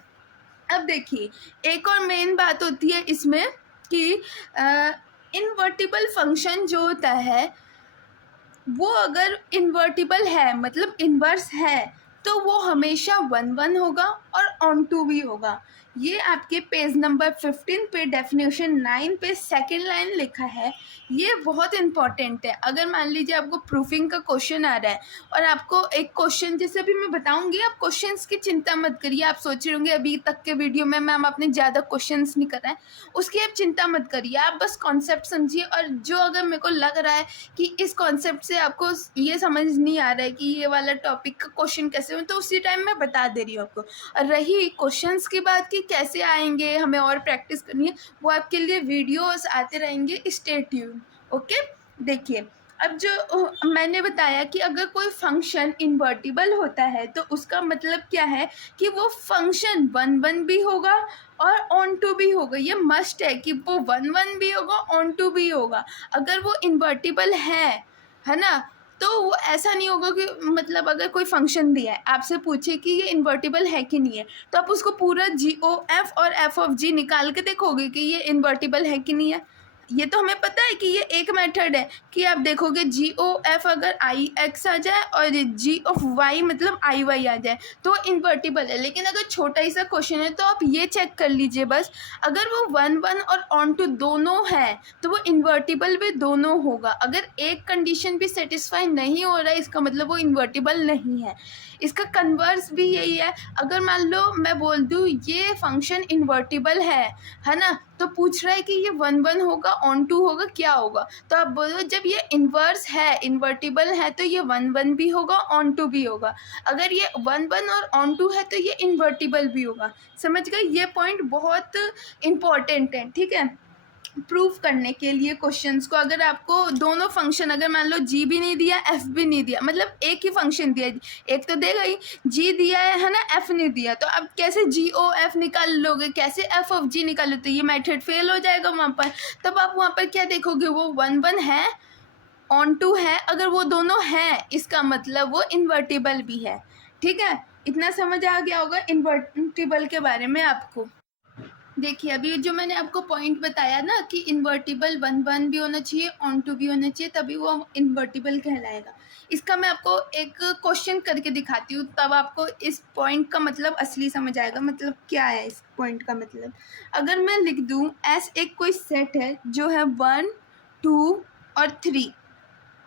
अब देखिए एक और मेन बात होती है इसमें कि इन्वर्टिबल फंक्शन जो होता है वो अगर इन्वर्टिबल है मतलब इन्वर्स है, तो वो हमेशा 1 होगा और ऑन टू भी होगा। ये आपके पेज नंबर 15 पे डेफिनेशन 9 पे सेकंड लाइन लिखा है। ये बहुत इंपॉर्टेंट है। अगर मान लीजिए आपको प्रूफिंग का क्वेश्चन आ रहा है और आपको एक क्वेश्चन, जैसे अभी मैं बताऊंगी, आप क्वेश्चंस की चिंता मत करिए। आप सोच रहे होंगे अभी तक के वीडियो में मैम आपने ज़्यादा क्वेश्चंस नहीं कराए, उसकी आप चिंता मत करिए, आप बस कॉन्सेप्ट समझिए। और जो अगर मेरे को लग रहा है कि इस कॉन्सेप्ट से आपको ये समझ नहीं आ रहा है कि ये वाला टॉपिक का क्वेश्चन कैसे हो, तो उसी टाइम मैं बता दे रही हूँ आपको। और रही क्वेश्चंस की बात कि कैसे आएंगे, हमें और प्रैक्टिस करनी है, वो आपके लिए वीडियोस आते रहेंगे, स्टे ट्यून, ओके। देखिए अब जो मैंने बताया कि अगर कोई फंक्शन इन्वर्टिबल होता है तो उसका मतलब क्या है कि वो फंक्शन 1 भी होगा और ऑन टू भी होगा। ये मस्ट है कि वो 1 भी होगा, ऑन टू भी होगा। अगर वो इन्वर्टिबल है ना, तो वो ऐसा नहीं होगा कि मतलब अगर कोई फंक्शन दिया है, आपसे पूछे कि ये इन्वर्टिबल है कि नहीं है, तो आप उसको पूरा जी ओ एफ और एफ ऑफ जी निकाल के देखोगे कि ये इन्वर्टिबल है कि नहीं है। ये तो हमें पता है कि ये एक मेथड है कि आप देखोगे जी ओ एफ अगर आई एक्स आ जाए और जी ऑफ वाई मतलब आई वाई आ जाए तो इन्वर्टिबल है। लेकिन अगर छोटा ही सा क्वेश्चन है तो आप ये चेक कर लीजिए बस, अगर वो वन वन और ऑन टू दोनों है तो वो इन्वर्टिबल भी दोनों होगा। अगर एक कंडीशन भी सेटिस्फाई नहीं हो रहा है इसका मतलब वो इन्वर्टिबल नहीं है। इसका कन्वर्स भी यही है, अगर मान लो मैं बोल दूँ ये फंक्शन इन्वर्टिबल है ना, तो पूछ रहा है कि ये वन वन होगा ऑन टू होगा क्या होगा, तो आप बोलो जब ये इन्वर्स है इन्वर्टिबल है तो ये वन वन भी होगा ऑन टू भी होगा, अगर ये वन वन और ऑन टू है तो ये इन्वर्टिबल भी होगा। समझ गए, ये पॉइंट बहुत इम्पॉर्टेंट है, ठीक है, प्रूफ करने के लिए क्वेश्चंस को। अगर आपको दोनों फंक्शन अगर मान लो जी भी नहीं दिया एफ भी नहीं दिया, मतलब एक ही फंक्शन दिया, एक तो देगा ही, जी दिया है ना, एफ नहीं दिया, तो आप कैसे जी ओ एफ निकाल लोगे, कैसे एफ ऑफ जी निकाल लोगे, तो ये मेथड फेल हो जाएगा वहाँ पर। तब आप वहाँ पर क्या देखोगे, वो वन वन है ऑन टू है, अगर वो दोनों हैं इसका मतलब वो इन्वर्टिबल भी है। ठीक है, इतना समझ आ गया होगा इन्वर्टिबल के बारे में आपको। देखिए अभी जो मैंने आपको पॉइंट बताया ना कि इन्वर्टिबल वन वन भी होना चाहिए ऑन टू भी होना चाहिए तभी वो इन्वर्टिबल कहलाएगा, इसका मैं आपको एक क्वेश्चन करके दिखाती हूँ तब आपको इस पॉइंट का मतलब असली समझ आएगा, मतलब क्या है इस पॉइंट का मतलब। अगर मैं लिख दूँ एस एक कोई सेट है जो है 1 2 और 3,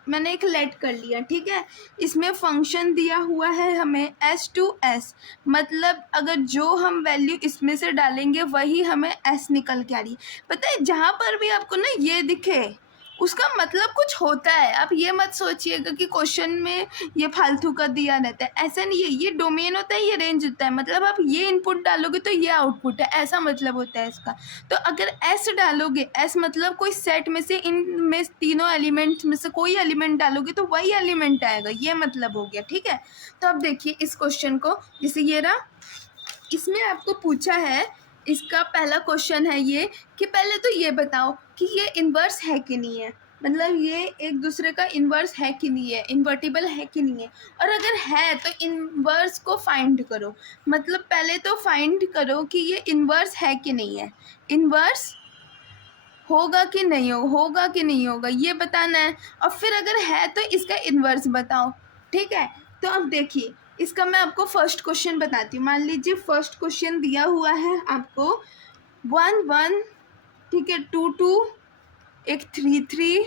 मैंने एक लेट कर लिया, ठीक है, इसमें फंक्शन दिया हुआ है हमें एस टू एस, मतलब अगर जो हम वैल्यू इसमें से डालेंगे वही हमें एस निकल के आ रही। पता है जहाँ पर भी आपको ना ये दिखे उसका मतलब कुछ होता है, आप ये मत सोचिएगा कि क्वेश्चन में ये फालतू का दिया रहता है, ऐसा नहीं है, ये डोमेन होता है, ये रेंज होता है, मतलब आप ये इनपुट डालोगे तो ये आउटपुट है, ऐसा मतलब होता है इसका। तो अगर एस डालोगे, एस मतलब कोई सेट में से इनमें तीनों एलिमेंट्स में से कोई एलिमेंट डालोगे तो वही एलिमेंट आएगा, ये मतलब हो गया, ठीक है। तो अब देखिए इस क्वेश्चन को, जैसे ये रहा, इसमें आपको पूछा है, इसका पहला क्वेश्चन है ये कि पहले तो ये बताओ कि ये इन्वर्स है कि नहीं है, मतलब ये एक दूसरे का इन्वर्स है कि नहीं है, इन्वर्टिबल है कि नहीं है, और अगर है तो इन्वर्स को फाइंड करो, मतलब पहले तो फाइंड करो कि ये इन्वर्स है कि नहीं है, इन्वर्स होगा कि नहीं होगा कि नहीं होगा ये बताना है, और फिर अगर है तो इसका इन्वर्स बताओ, ठीक है। तो अब देखिए इसका मैं आपको फर्स्ट क्वेश्चन बताती हूँ। मान लीजिए फर्स्ट क्वेश्चन दिया हुआ है आपको 1 1, ठीक है, 2 2, एक 3 3,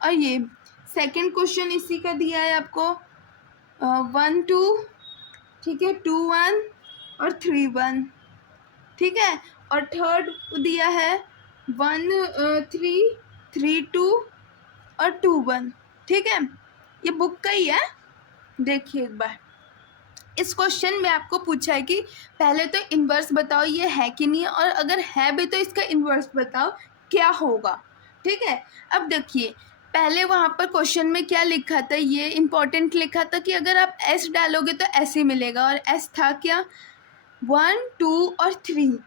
और ये सेकंड क्वेश्चन इसी का दिया है आपको 1 2, ठीक है, 2 1 और 3 1, ठीक है, और थर्ड दिया है 1 3 3 2 और 2 1, ठीक है, ये बुक का ही है। देखिए एक बार इस क्वेश्चन में आपको पूछा है कि पहले तो इन्वर्स बताओ ये है कि नहीं है, और अगर है भी तो इसका इन्वर्स बताओ क्या होगा, ठीक है। अब देखिए पहले वहाँ पर क्वेश्चन में क्या लिखा था, ये इम्पोर्टेंट लिखा था कि अगर आप एस डालोगे तो एस ही मिलेगा, और एस था क्या 1 2 और 3,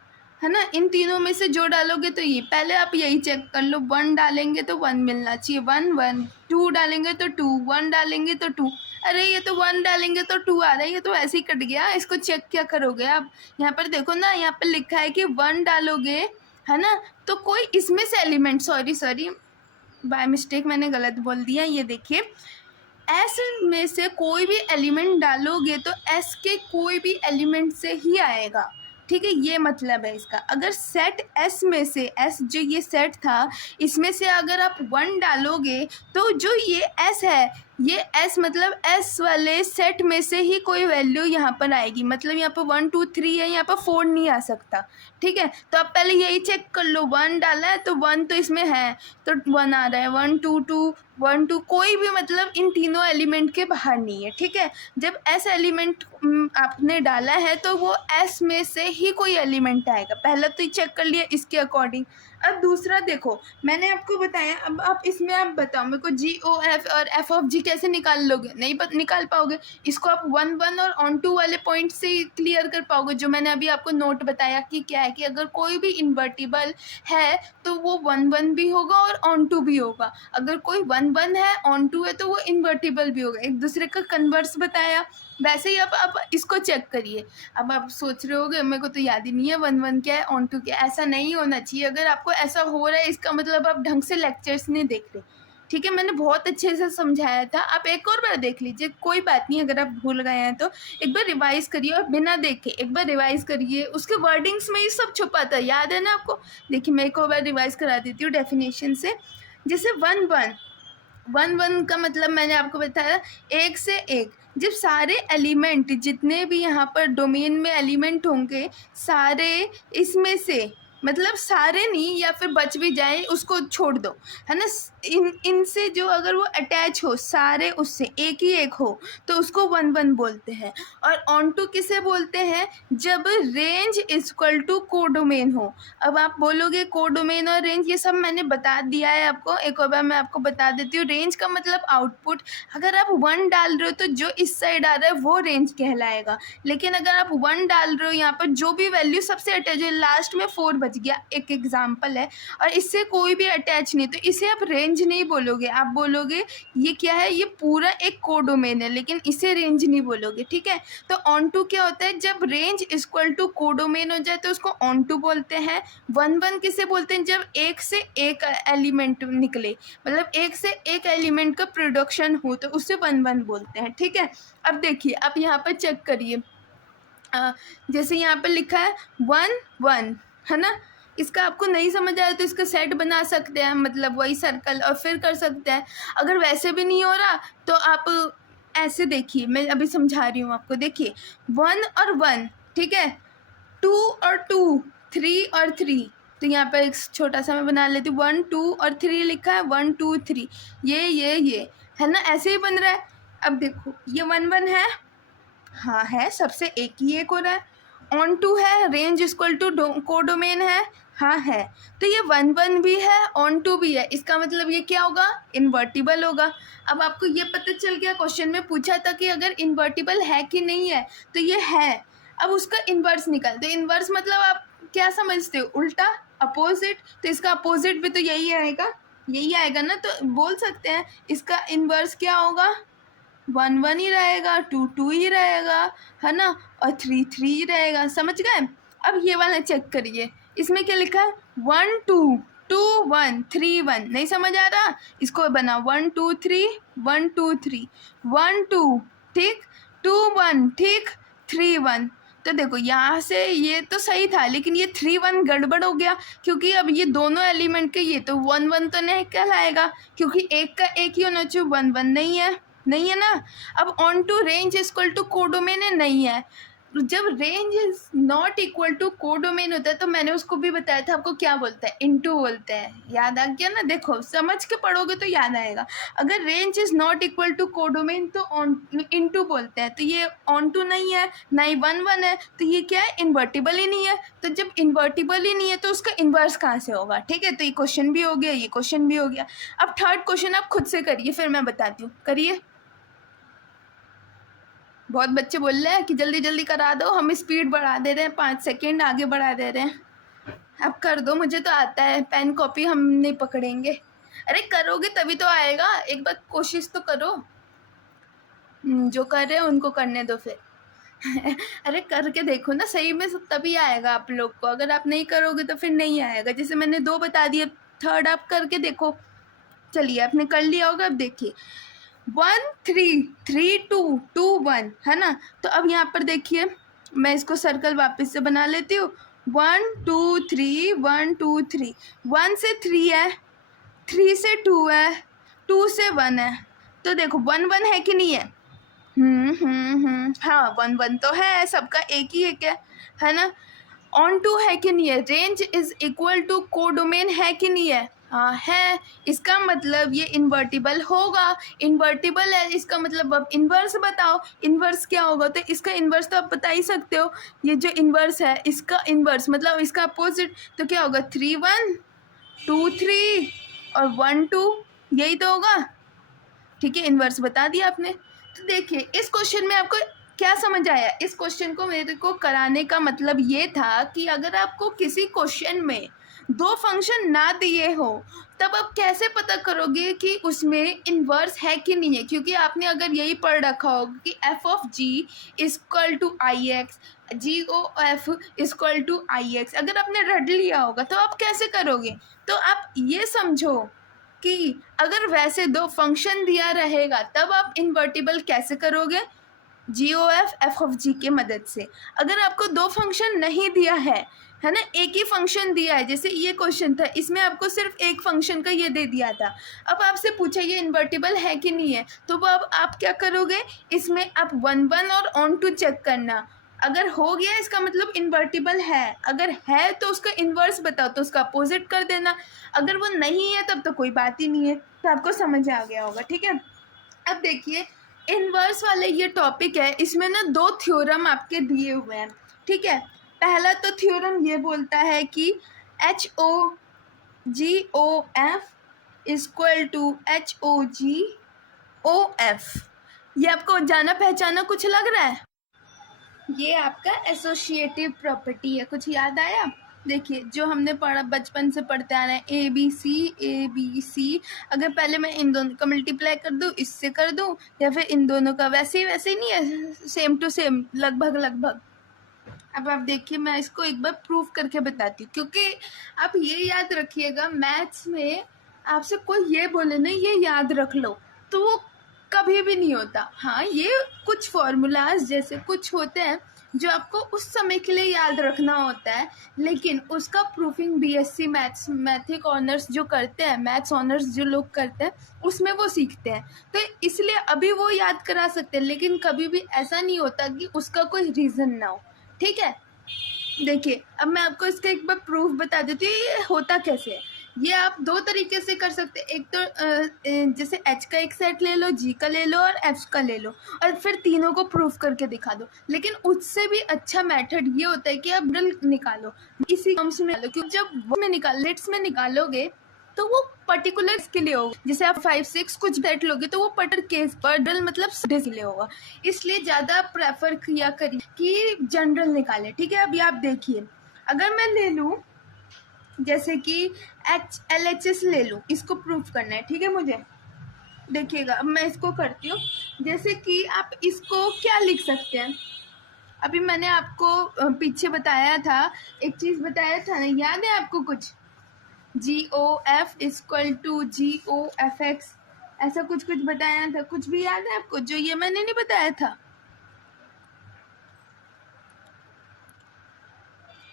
है ना, इन तीनों में से जो डालोगे तो ये, पहले आप यही चेक कर लो, 1 डालेंगे तो 1 मिलना चाहिए, 1 1, 2 डालेंगे तो 2, 1 डालेंगे तो 2, अरे ये तो 1 डालेंगे तो 2 आ रहा है, ये तो ऐसे ही कट गया, इसको चेक क्या करोगे आप, यहाँ पर देखो ना, यहाँ पर लिखा है कि 1 डालोगे, है ना, तो कोई इसमें से एलिमेंट, सॉरी बाय मिस्टेक मैंने गलत बोल दिया, ये देखिए एस में से कोई भी एलिमेंट डालोगे तो एस के कोई भी एलिमेंट से ही आएगा, ठीक है, ये मतलब है इसका। अगर सेट एस में से, एस जो ये सेट था इसमें से अगर आप 1 डालोगे तो जो ये एस है, ये एस मतलब एस वाले सेट में से ही कोई वैल्यू यहाँ पर आएगी, मतलब यहाँ पर 1 2 3 है, यहाँ पर 4 नहीं आ सकता, ठीक है। तो आप पहले यही चेक कर लो, 1 डाला है तो 1 तो इसमें है तो 1 आ रहा है, 1 2 2 1 2, कोई भी मतलब इन तीनों एलिमेंट के बाहर नहीं है, ठीक है। जब एस एलिमेंट आपने डाला है तो वो एस में से ही कोई एलिमेंट आएगा, पहला तो चेक कर लिया इसके अकॉर्डिंग। अब दूसरा देखो, मैंने आपको बताया, अब आप इसमें आप बताओ मेरे को जी ओ एफ और एफ ऑफ जी कैसे निकाल लोगे, नहीं निकाल पाओगे, इसको आप 1 1 और ऑन टू वाले पॉइंट से क्लियर कर पाओगे, जो मैंने अभी आपको नोट बताया कि क्या है कि अगर कोई भी इन्वर्टिबल है तो वो 1 1 भी होगा और ऑन टू भी होगा, अगर कोई 1 1 है ऑन टू है तो वो इन्वर्टिबल भी होगा, एक दूसरे का कन्वर्स बताया। वैसे ही अब इसको चेक करिए, अब आप सोच रहे होगे मेरे को तो याद ही नहीं है 1 1 क्या है ऑन टू क्या है, ऐसा नहीं होना चाहिए। अगर आपको आपको ऐसा हो रहा है इसका मतलब आप ढंग से लेक्चर्स नहीं देख रहे। ठीक है, मैंने बहुत अच्छे से समझाया था, आप एक और बार देख लीजिए, कोई बात नहीं। अगर आप भूल गए हैं तो एक बार रिवाइज करिए और बिना देखे एक बार रिवाइज करिए। उसके वर्डिंग्स में ये सब छुपा था, याद है ना आपको? देखिए मैं एक और बार रिवाइज करा देती हूँ डेफिनेशन से। जैसे वन वन का मतलब मैंने आपको बताया एक से एक। जब सारे एलिमेंट जितने भी यहाँ पर डोमेन में एलिमेंट होंगे सारे इसमें से, मतलब सारे नहीं, या फिर बच भी जाए उसको छोड़ दो, है ना। इनसे जो अगर वो अटैच हो सारे, उससे एक ही एक हो तो उसको वन वन बोलते हैं। और ऑन टू किसे बोलते हैं? जब रेंज इक्वल टू कोडोमेन हो। अब आप बोलोगे कोडोमेन और रेंज ये सब मैंने बता दिया है आपको, एक और बार मैं आपको बता देती हूँ। रेंज का मतलब आउटपुट, अगर आप 1 डाल रहे हो तो जो इस साइड आ रहा है वो रेंज कहलाएगा। लेकिन अगर आप 1 डाल रहे हो यहाँ पर जो भी वैल्यू सबसे अटैच है, लास्ट में 4 बच गया, एक एग्जाम्पल है, और इससे कोई भी अटैच नहीं, तो इसे आप रेंज नहीं बोलोगे, आप बोलोगे ये क्या है, ये पूरा एक कोडोमेन है, लेकिन इसे रेंज नहीं बोलोगे। ठीक है, तो ऑन टू क्या होता है? जब रेंज इक्वल टू कोडोमेन हो जाए तो उसको ऑन टू बोलते हैं। वन वन किसे बोलते हैं? जब एक से एक एलिमेंट निकले, मतलब एक से एक एलिमेंट का प्रोडक्शन हो तो उससे वन वन बोलते हैं। ठीक है, अब देखिए, आप यहाँ पर चेक करिए, जैसे यहाँ पर लिखा है 1 1, है ना। इसका आपको नहीं समझ आया तो इसका सेट बना सकते हैं, मतलब वही सर्कल, और फिर कर सकते हैं। अगर वैसे भी नहीं हो रहा तो आप ऐसे देखिए, मैं अभी समझा रही हूँ आपको। देखिए 1 और 1, ठीक है, 2 और 2, 3 और 3। तो यहाँ पर एक छोटा सा मैं बना लेती हूँ, 1 2 और 3 लिखा है, 1 2 3, ये है ना, ऐसे ही बन रहा है। अब देखो ये 1 1 है, हाँ है, सबसे एक ही एक हो रहा है। ऑन टू है, रेंज इक्वल टू कोडोमेन है, हाँ है। तो ये 1 1 भी है, ऑन टू भी है, इसका मतलब ये क्या होगा? इन्वर्टिबल होगा। अब आपको ये पता चल गया, क्वेश्चन में पूछा था कि अगर इन्वर्टिबल है कि नहीं है, तो ये है। अब उसका इन्वर्स निकाल दो। इन्वर्स मतलब आप क्या समझते हो? उल्टा, अपोजिट। तो इसका अपोजिट भी तो यही आएगा ना, तो बोल सकते हैं इसका इन्वर्स क्या होगा? 1 1 ही रहेगा, 2 2 ही रहेगा, है ना, और 3 3 ही रहेगा। समझ गए? अब ये वाला चेक करिए, इसमें क्या लिखा है? 1 2 2 1 3 1। नहीं समझ आ रहा? इसको बना 1 2 3 1 2 3 1 2, ठीक, 2 1, ठीक, 3 1। तो देखो यहाँ से ये तो सही था, लेकिन ये 3 1 गड़बड़ हो गया, क्योंकि अब ये दोनों एलिमेंट के ये तो 1 1 तो नहीं कहलाएगा, क्योंकि एक का एक ही होना चाहिए, 1 1 नहीं है ना। अब onto range equal to codomain है, नहीं है। जब range is not equal to codomain होता है तो मैंने उसको भी बताया था आपको, क्या बोलते हैं? इनटू बोलते हैं। याद आ गया ना? देखो समझ के पढ़ोगे तो याद आएगा। अगर range is not equal to codomain तो ऑन इनटू बोलते हैं। तो ये ऑन टू नहीं है, ना ही 1 1 है, तो ये क्या है? इन्वर्टिबल ही नहीं है। तो जब इन्वर्टिबल ही नहीं है तो उसका इन्वर्स कहाँ से होगा? ठीक है, तो ये क्वेश्चन भी हो गया, ये क्वेश्चन भी हो गया। अब थर्ड क्वेश्चन आप खुद से करिए, फिर मैं बताती हूँ। करिए, बहुत बच्चे बोल रहे हैं कि जल्दी जल्दी करा दो, हम स्पीड बढ़ा दे रहे हैं, 5 सेकेंड आगे बढ़ा दे रहे हैं। अब कर दो, मुझे तो आता है, पेन कॉपी हम नहीं पकड़ेंगे। अरे करोगे तभी तो आएगा, एक बार कोशिश तो करो। जो कर रहे हैं उनको करने दो फिर। अरे करके देखो ना, सही में तभी आएगा आप लोग को, अगर आप नहीं करोगे तो फिर नहीं आएगा। जैसे मैंने 2 बता दिए, थर्ड आप करके देखो। चलिए, आपने कर लिया होगा। अब देखिए 1 3 3 2 2 1, है ना। तो अब यहाँ पर देखिए, मैं इसको सर्कल वापस से बना लेती हूँ। 1 2 3 1 2 3, 1 से 3 है, 3 से 2 है, 2 से 1 है। तो देखो 1 1 है कि नहीं है? हाँ 1 1 तो है, सबका एक ही एक है ना। ऑन टू है कि नहीं है? Range is equal to codomain है कि नहीं है? हाँ है। इसका मतलब ये इन्वर्टिबल होगा। इन्वर्टिबल है, इसका मतलब अब इन्वर्स बताओ, इन्वर्स क्या होगा? तो इसका इन्वर्स तो आप बता ही सकते हो। ये जो इन्वर्स है, इसका इन्वर्स मतलब इसका अपोजिट, तो क्या होगा? 3 1 2 3 और 1 2, यही तो होगा। ठीक है, इन्वर्स बता दिया आपने। तो देखिए इस क्वेश्चन में आपको क्या समझ आया? इस क्वेश्चन को मेरे को कराने का मतलब ये था कि अगर आपको किसी क्वेश्चन में दो फंक्शन ना दिए हो तब आप कैसे पता करोगे कि उसमें इन्वर्स है कि नहीं है, क्योंकि आपने अगर यही पढ़ रखा होगा कि F of G equal to I X, G O F equal to I X, अगर आपने रट लिया होगा तो आप कैसे करोगे? तो आप ये समझो कि अगर वैसे दो फंक्शन दिया रहेगा तब आप इन्वर्टिबल कैसे करोगे? जी ओ एफ ऑफ जी के मदद से। अगर आपको दो फंक्शन नहीं दिया है ना, एक ही फंक्शन दिया है, जैसे ये क्वेश्चन था इसमें आपको सिर्फ एक फंक्शन का ये दे दिया था, अब आपसे पूछा ये इन्वर्टिबल है कि नहीं है, तो वो अब आप क्या करोगे, इसमें आप 1 और ऑन टू चेक करना, अगर हो गया इसका मतलब इन्वर्टिबल है, अगर है तो उसका इन्वर्स बताओ तो उसका अपोजिट कर देना, अगर वो नहीं है तब तो कोई बात ही नहीं है। तो आपको समझ आ गया होगा, ठीक है। अब देखिए इनवर्स वाले ये टॉपिक है, इसमें ना दो थ्योरम आपके दिए हुए हैं, ठीक है। पहला तो थ्योरम ये बोलता है कि H O G O F equal to H O G O F. ये आपको जाना पहचाना कुछ लग रहा है? ये आपका एसोसिएटिव प्रॉपर्टी है, कुछ याद आया? देखिए जो हमने पढ़ा बचपन से पढ़ते आ रहे हैं, ए बी सी, अगर पहले मैं इन दोनों का मल्टीप्लाई कर दूँ, इससे कर दूँ, या फिर इन दोनों का वैसे ही नहीं है, सेम टू सेम, लगभग। अब आप देखिए मैं इसको एक बार प्रूव करके बताती हूँ, क्योंकि आप ये याद रखिएगा मैथ्स में आपसे कोई ये बोले ना ये याद रख लो तो वो कभी भी नहीं होता। हाँ ये कुछ फॉर्मूलाज जैसे कुछ होते हैं जो आपको उस समय के लिए याद रखना होता है, लेकिन उसका प्रूफिंग बीएससी मैथिक ऑनर्स जो करते हैं, मैथ्स ऑनर्स जो लोग करते हैं उसमें वो सीखते हैं, तो इसलिए अभी वो याद करा सकते हैं, लेकिन कभी भी ऐसा नहीं होता कि उसका कोई रीज़न ना हो, ठीक है। देखिए अब मैं आपको इसका एक बार प्रूफ बता देती हूँ ये होता कैसे है। ये आप दो तरीके से कर सकते हैं, एक तो जैसे एच का एक सेट ले लो, जी का ले लो और एफ का ले लो, और फिर तीनों को प्रूफ करके दिखा दो। लेकिन उससे भी अच्छा मेथड ये होता है कि आप रिजल्ट निकालो इसी टर्म्स में, क्योंकि जब वो में लिट्स में निकालोगे तो वो पर्टिकुलर के लिए होगा, जैसे आप 5-6 कुछ सेट लोगे तो वो पर्टिकुलर केस पर ड्रिल मतलब के लिए होगा, इसलिए ज़्यादा प्रेफर किया करिए कि जनरल निकालें, ठीक है। अभी आप देखिए अगर मैं ले लूँ जैसे कि LHS ले लूँ, इसको प्रूफ करना है, ठीक है मुझे। देखिएगा अब मैं इसको करती हूँ, जैसे कि आप इसको क्या लिख सकते हैं, अभी मैंने आपको पीछे बताया था, एक चीज़ बताया था ना, याद है आपको कुछ, G O F equal to G O F X, ऐसा कुछ बताया था, कुछ भी याद है आपको जो ये मैंने नहीं बताया था?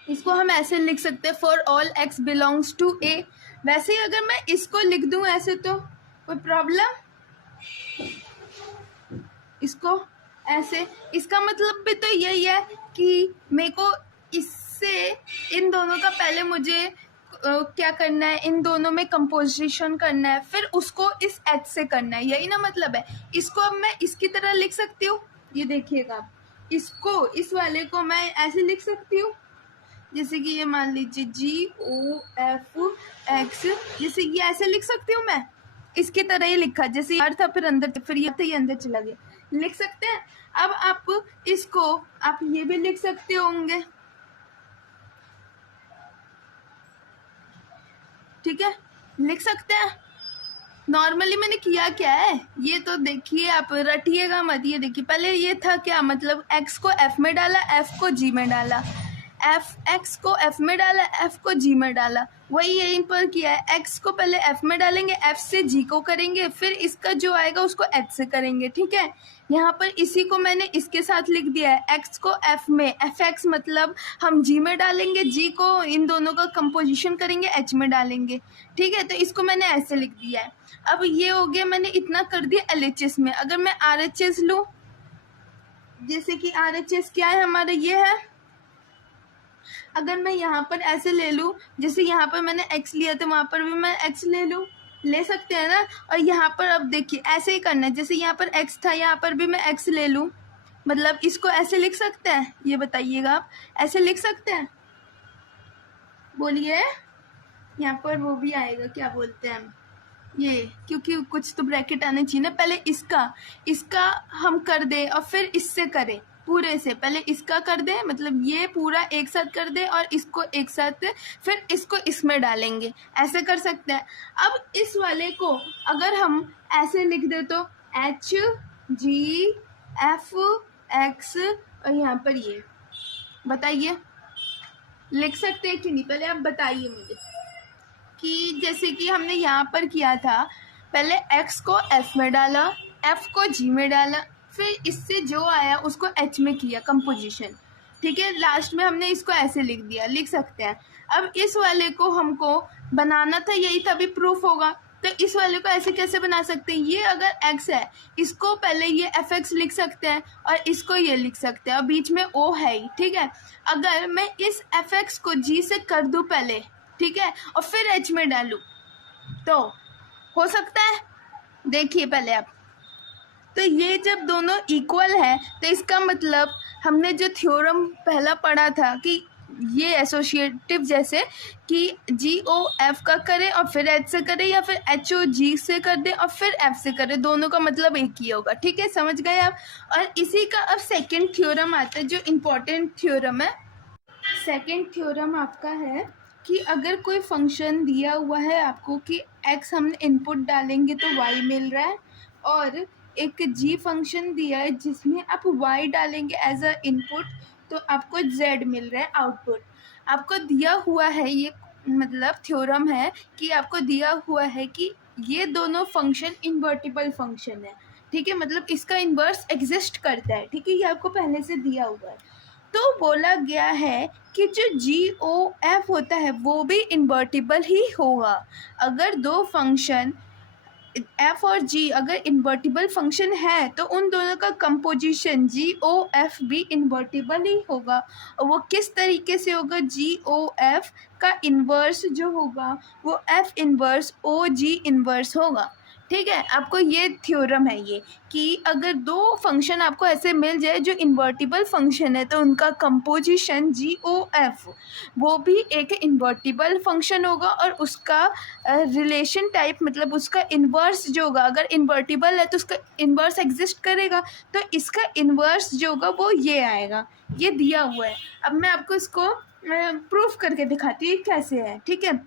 इसको हम ऐसे लिख सकते हैं for all X belongs to A. वैसे ही अगर मैं इसको लिख दूं ऐसे तो कोई प्रॉब्लम? इसको ऐसे, इसका मतलब भी तो यही है कि मेरे को इससे इन दोनों का पहले मुझे क्या करना है, इन दोनों में कंपोजिशन करना है, फिर उसको इस एच से करना है, यही ना मतलब है। इसको अब मैं इसकी तरह लिख सकती हूँ, ये देखिएगा, इसको इस वाले को मैं ऐसे लिख सकती हूँ, जैसे कि ये मान लीजिए जी ओ एफ एक्स, जैसे ये ऐसे लिख सकती हूँ मैं, इसकी तरह ही लिखा, जैसे यार था फिर अंदर, फिर ये था ये अंदर चला गया, लिख सकते हैं। अब आप इसको आप ये भी लिख सकते होंगे, ठीक है, लिख सकते हैं। नॉर्मली मैंने किया क्या है ये तो देखिए, आप रटिएगा मत, ये देखिए पहले ये था क्या, मतलब एक्स को एफ में डाला, एफ को जी में डाला, एफ एक्स को एफ में डाला, एफ को जी में डाला, वही यहीं पर किया है, एक्स को पहले एफ में डालेंगे, एफ से जी को करेंगे, फिर इसका जो आएगा उसको एच से करेंगे, ठीक है। यहाँ पर इसी को मैंने इसके साथ लिख दिया है, एक्स को एफ में, एफ एक्स मतलब हम जी में डालेंगे, जी को इन दोनों का कंपोजिशन करेंगे, एच में डालेंगे, ठीक है। तो इसको मैंने ऐसे लिख दिया है। अब ये हो गया, मैंने इतना कर दिया LHS में। अगर मैं RHS लूँ, जैसे कि RHS क्या है हमारा, ये है, अगर मैं यहाँ पर ऐसे ले लूँ, जैसे यहाँ पर मैंने x लिया तो वहाँ पर भी मैं x ले सकते हैं ना, और यहाँ पर अब देखिए ऐसे ही करना है, जैसे यहाँ पर x था यहाँ पर भी मैं x ले लूँ, मतलब इसको ऐसे लिख सकते हैं, ये बताइएगा आप ऐसे लिख सकते हैं? बोलिए, यहाँ पर वो भी आएगा, क्या बोलते हैं ये, क्योंकि कुछ तो ब्रैकेट आने चाहिए ना, पहले इसका हम कर दे और फिर इससे करें, पूरे से पहले इसका कर दे, मतलब ये पूरा एक साथ कर दे और इसको एक साथ, फिर इसको इसमें डालेंगे, ऐसे कर सकते हैं। अब इस वाले को अगर हम ऐसे लिख दे तो H G F X और यहाँ पर ये, बताइए लिख सकते हैं कि नहीं, पहले आप बताइए मुझे। कि जैसे कि हमने यहाँ पर किया था, पहले x को f में डाला, f को g में डाला, फिर इससे जो आया उसको h में किया कंपोजिशन, ठीक है। लास्ट में हमने इसको ऐसे लिख दिया, लिख सकते हैं। अब इस वाले को हमको बनाना था, यही तभी प्रूफ होगा। तो इस वाले को ऐसे कैसे बना सकते हैं, ये अगर x है, इसको पहले ये fx लिख सकते हैं और इसको ये लिख सकते हैं, और बीच में o है ही, ठीक है। अगर मैं इस fx को g से कर दूँ पहले, ठीक है, और फिर h में डालूँ तो हो सकता है। देखिए पहले आप, तो ये जब दोनों इक्वल है तो इसका मतलब हमने जो थ्योरम पहला पढ़ा था कि ये एसोसिएटिव जैसे कि जी ओ एफ का करे और फिर एच से करे, या फिर एच ओ जी से कर दे और फिर एफ से करे, दोनों का मतलब एक ही होगा, ठीक है, समझ गए आप। और इसी का अब सेकंड थ्योरम आता है जो इम्पोर्टेंट थ्योरम है। सेकंड थ्योरम आपका है कि अगर कोई फंक्शन दिया हुआ है आपको कि x हम इनपुट डालेंगे तो y मिल रहा है, और एक g फंक्शन दिया है जिसमें आप y डालेंगे एज अ इनपुट तो आपको z मिल रहा है आउटपुट। आपको दिया हुआ है, ये मतलब थ्योरम है कि आपको दिया हुआ है कि ये दोनों फंक्शन इन्वर्टिबल फंक्शन है, ठीक है, मतलब इसका इन्वर्स एग्जिस्ट करता है, ठीक है, ये आपको पहले से दिया हुआ है। तो बोला गया है कि जो जी ओ एफ होता है वो भी इन्वर्टिबल ही होगा। अगर दो फंक्शन एफ और जी अगर इन्वर्टिबल फंक्शन है तो उन दोनों का कंपोजिशन जी ओ एफ भी इन्वर्टिबल ही होगा। और वो किस तरीके से होगा, जी ओ एफ का इन्वर्स जो होगा वो एफ इन्वर्स ओ जी इन्वर्स होगा, ठीक है। आपको ये थ्योरम है ये कि अगर दो फंक्शन आपको ऐसे मिल जाए जो इन्वर्टिबल फंक्शन है तो उनका कंपोजिशन जी ओ एफ वो भी एक इन्वर्टिबल फंक्शन होगा, और उसका रिलेशन टाइप मतलब उसका इन्वर्स जो होगा, अगर इन्वर्टिबल है तो उसका इन्वर्स एग्जिस्ट करेगा, तो इसका इन्वर्स जो होगा वो ये आएगा, ये दिया हुआ है। अब मैं आपको इसको प्रूफ करके दिखाती हूँ कैसे है, ठीक है।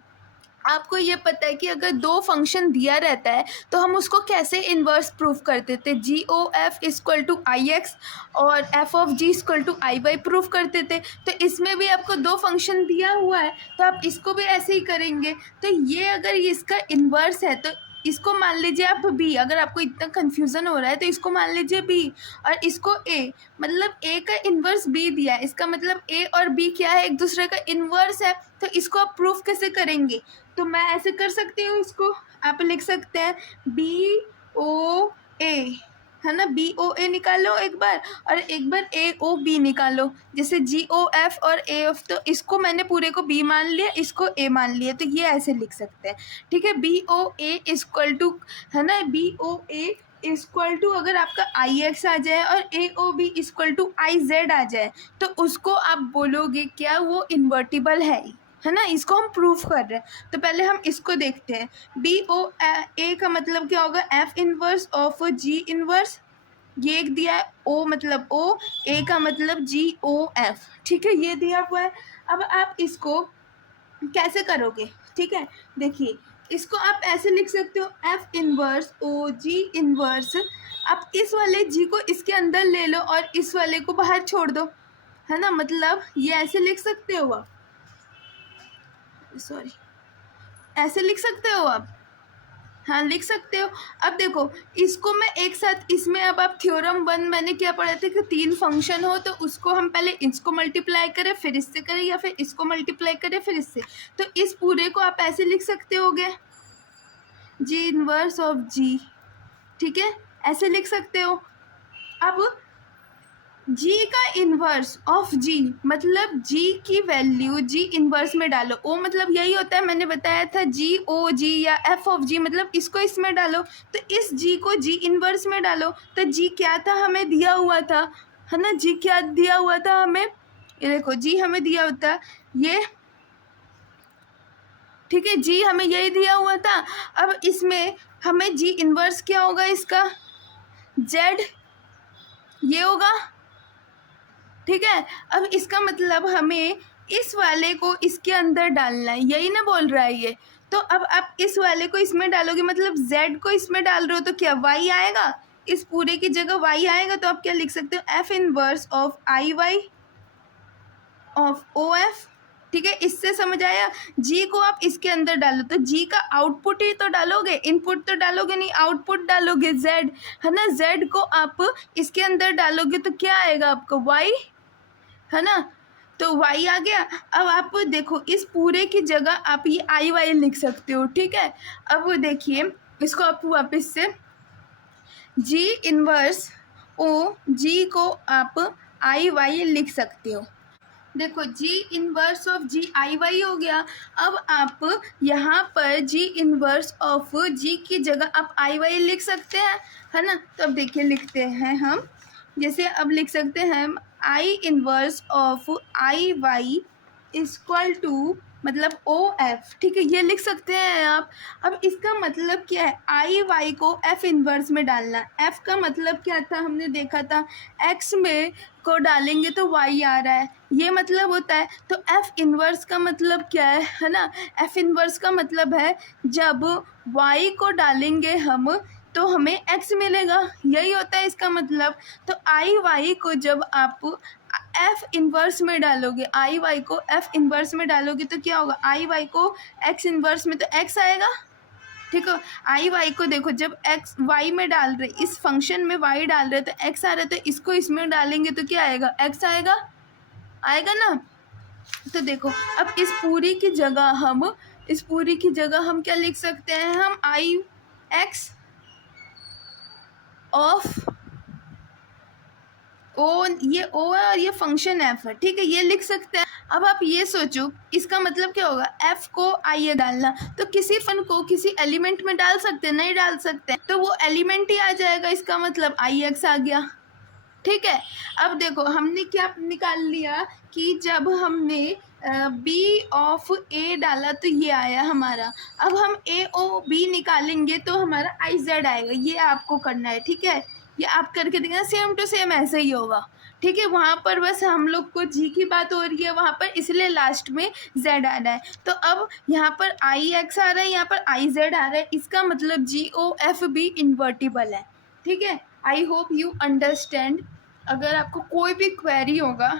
आपको ये पता है कि अगर दो फंक्शन दिया रहता है तो हम उसको कैसे इन्वर्स प्रूफ करते थे, G O F equal to I X और F of G equal to I Y proof करते थे। तो इसमें भी आपको दो फंक्शन दिया हुआ है तो आप इसको भी ऐसे ही करेंगे। तो ये अगर इसका इन्वर्स है तो इसको मान लीजिए आप b, अगर आपको इतना कन्फ्यूज़न हो रहा है तो इसको मान लीजिए b और इसको a, मतलब a का इन्वर्स b दिया है, इसका मतलब a और b क्या है, एक दूसरे का इन्वर्स है। तो इसको आप प्रूफ कैसे करेंगे, तो मैं ऐसे कर सकती हूँ, इसको आप लिख सकते हैं बी ओ ए, है ना, बी ओ ए निकालो एक बार और एक बार ए ओ बी निकालो, जैसे जी ओ एफ और ए एफ। तो इसको मैंने पूरे को बी मान लिया, इसको ए मान लिया, तो ये ऐसे लिख सकते हैं, ठीक है। B O A equal to, है ना, B O A equal to अगर आपका आई एक्स आ जाए और A O B equal to I Z आ जाए तो उसको आप बोलोगे क्या, वो इन्वर्टिबल है ना, इसको हम प्रूफ कर रहे हैं। तो पहले हम इसको देखते हैं, बी ओ ए का मतलब क्या होगा, F inverse of ji inverse, ये एक दिया है, ओ मतलब ओ, ए का मतलब जी ओ एफ, ठीक है, ये दिया हुआ है। अब आप इसको कैसे करोगे, ठीक है, देखिए इसको आप ऐसे लिख सकते हो, एफ इनवर्स ओ जी इनवर्स, आप इस वाले जी को इसके अंदर ले लो और इस वाले को बाहर छोड़ दो, है ना, मतलब ये ऐसे लिख सकते हो आप, सॉरी ऐसे लिख सकते हो आप, हाँ लिख सकते हो। अब देखो इसको मैं एक साथ, इसमें अब आप थ्योरम 1 मैंने क्या पढ़ा था कि तीन फंक्शन हो तो उसको हम पहले इसको मल्टीप्लाई करें फिर इससे करें, या फिर इसको मल्टीप्लाई करें फिर इससे, तो इस पूरे को आप ऐसे लिख सकते होगे जी इनवर्स ऑफ जी, ठीक है, ऐसे लिख सकते हो। अब जी का इन्वर्स ऑफ जी मतलब जी की वैल्यू जी इन्वर्स में डालो, ओ मतलब यही होता है, मैंने बताया था जी ओ जी या एफ ऑफ जी, मतलब इसको इसमें डालो, तो इस जी को जी इन्वर्स में डालो। तो जी क्या था, हमें दिया हुआ था, है ना, जी क्या दिया हुआ था हमें, ये देखो जी हमें दिया होता ये, ठीक है, जी हमें यही दिया हुआ था। अब इसमें हमें जी इन्वर्स क्या होगा, इसका जेड ये होगा, ठीक है। अब इसका मतलब हमें इस वाले को इसके अंदर डालना है, यही ना बोल रहा है ये। तो अब आप इस वाले को इसमें डालोगे, मतलब z को इसमें डाल रहे हो तो क्या y आएगा, इस पूरे की जगह y आएगा। तो आप क्या लिख सकते हो, f inverse of I Y of O F. ठीक है, इससे समझ आया। g को आप इसके अंदर डालो तो g का आउटपुट ही तो डालोगे, इनपुट तो डालोगे नहीं, आउटपुट डालोगे z, है ना। z को आप इसके अंदर डालोगे तो क्या आएगा आपको, y, है ना। तो y आ गया। अब आप देखो इस पूरे की जगह आप ये आई वाई लिख सकते हो। ठीक है, अब देखिए इसको आप वापस से g इनवर्स ओ, g को आप आई वाई लिख सकते हो। देखो g inverse of g I Y हो गया। अब आप यहाँ पर g इनवर्स ऑफ g की जगह आप आई वाई लिख सकते हैं, है ना। तो अब देखिए लिखते हैं हम, जैसे अब लिख सकते हैं हम I inverse of I Y equal to मतलब ओ एफ। ठीक है, ये लिख सकते हैं आप। अब इसका मतलब क्या है, आई वाई को एफ इनवर्स में डालना। एफ का मतलब क्या था, हमने देखा था एक्स में को डालेंगे तो वाई आ रहा है, ये मतलब होता है। तो एफ इनवर्स का मतलब क्या है ना, एफ इनवर्स का मतलब है जब वाई को डालेंगे हम तो हमें एक्स मिलेगा, यही होता है इसका मतलब। तो आई वाई को जब आप एफ इनवर्स में डालोगे, आई वाई को एफ इनवर्स में डालोगे तो क्या होगा, आई वाई को एक्स इनवर्स में तो एक्स आएगा। ठीक है, आई वाई को देखो जब एक्स वाई में डाल रहे, इस फंक्शन में वाई डाल रहे तो एक्स आ रहा है, तो इसको इसमें डालेंगे तो क्या आएगा, एक्स आएगा, आएगा ना। तो देखो अब इस पूरी की जगह हम क्या लिख सकते हैं, हम आई एक्स ऑफ ओ, ये ओ है और ये फंक्शन एफ है। ठीक है, ये लिख सकते हैं। अब आप ये सोचो इसका मतलब क्या होगा, एफ को आई डालना, तो किसी फन को किसी एलिमेंट में डाल सकते हैं, नहीं डाल सकते, तो वो एलिमेंट ही आ जाएगा, इसका मतलब आई एक्स आ गया। ठीक है, अब देखो हमने क्या निकाल लिया कि जब हमने बी ऑफ ए डाला तो ये आया हमारा। अब हम ए ओ बी निकालेंगे तो हमारा आई जेड आएगा, ये आपको करना है। ठीक है, ये आप करके देखना, सेम टू सेम ऐसे ही होगा। ठीक है, वहाँ पर बस हम लोग को जी की बात हो रही है वहाँ पर, इसलिए लास्ट में जेड आ रहा है। तो अब यहाँ पर आई एक्स आ रहा है, यहाँ पर आई जेड आ रहा है, इसका मतलब जी ओ एफ बी इन्वर्टिबल है। ठीक है, आई होप यू अंडरस्टैंड। अगर आपको कोई भी क्वेरी होगा,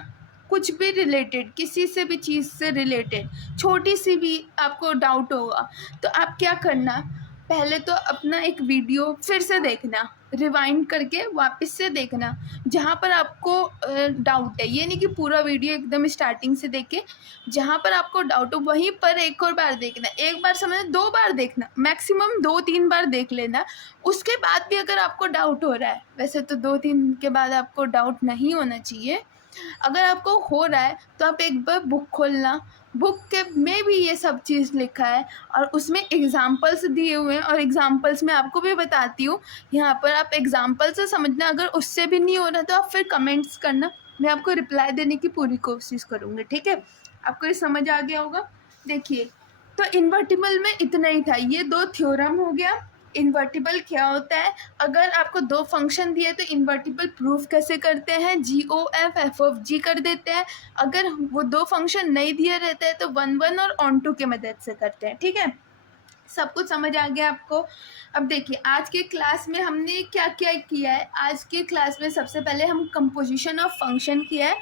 कुछ भी रिलेटेड, किसी से भी चीज़ से रिलेटेड छोटी सी भी आपको डाउट होगा, तो आप क्या करना, पहले तो अपना एक वीडियो फिर से देखना, रिवाइंड करके वापस से देखना जहाँ पर आपको डाउट है। ये नहीं कि पूरा वीडियो एकदम स्टार्टिंग से देखे, जहाँ पर आपको डाउट हो वहीं पर एक और बार देखना, एक बार समझना, 2 बार देखना, मैक्सिमम 2-3 बार देख लेना। उसके बाद भी अगर आपको डाउट हो रहा है, वैसे तो 2-3 के बाद आपको डाउट नहीं होना चाहिए, अगर आपको हो रहा है तो आप एक बार बुक खोलना, बुक के में भी ये सब चीज़ लिखा है और उसमें एग्जाम्पल्स दिए हुए हैं, और एग्जाम्पल्स में आपको भी बताती हूँ, यहाँ पर आप एग्जाम्पल से समझना। अगर उससे भी नहीं हो रहा तो आप फिर कमेंट्स करना, मैं आपको रिप्लाई देने की पूरी कोशिश करूँगी। ठीक है, आपको ये समझ आ गया होगा। देखिए, तो इन्वर्टिबल में इतना ही था, ये 2 थ्योरम हो गया। इन्वर्टिबल क्या होता है, अगर आपको 2 फंक्शन दिए तो इन्वर्टिबल प्रूफ कैसे करते हैं, जी ओ एफ एफ ऑफ जी कर देते हैं। अगर वो 2 फंक्शन नहीं दिए रहते हैं तो 1 और ऑन टू के मदद से करते हैं। ठीक है, सब कुछ समझ आ गया आपको। अब देखिए आज के क्लास में हमने क्या क्या किया है। आज के क्लास में सबसे पहले हम कंपोजिशन ऑफ फंक्शन किया है,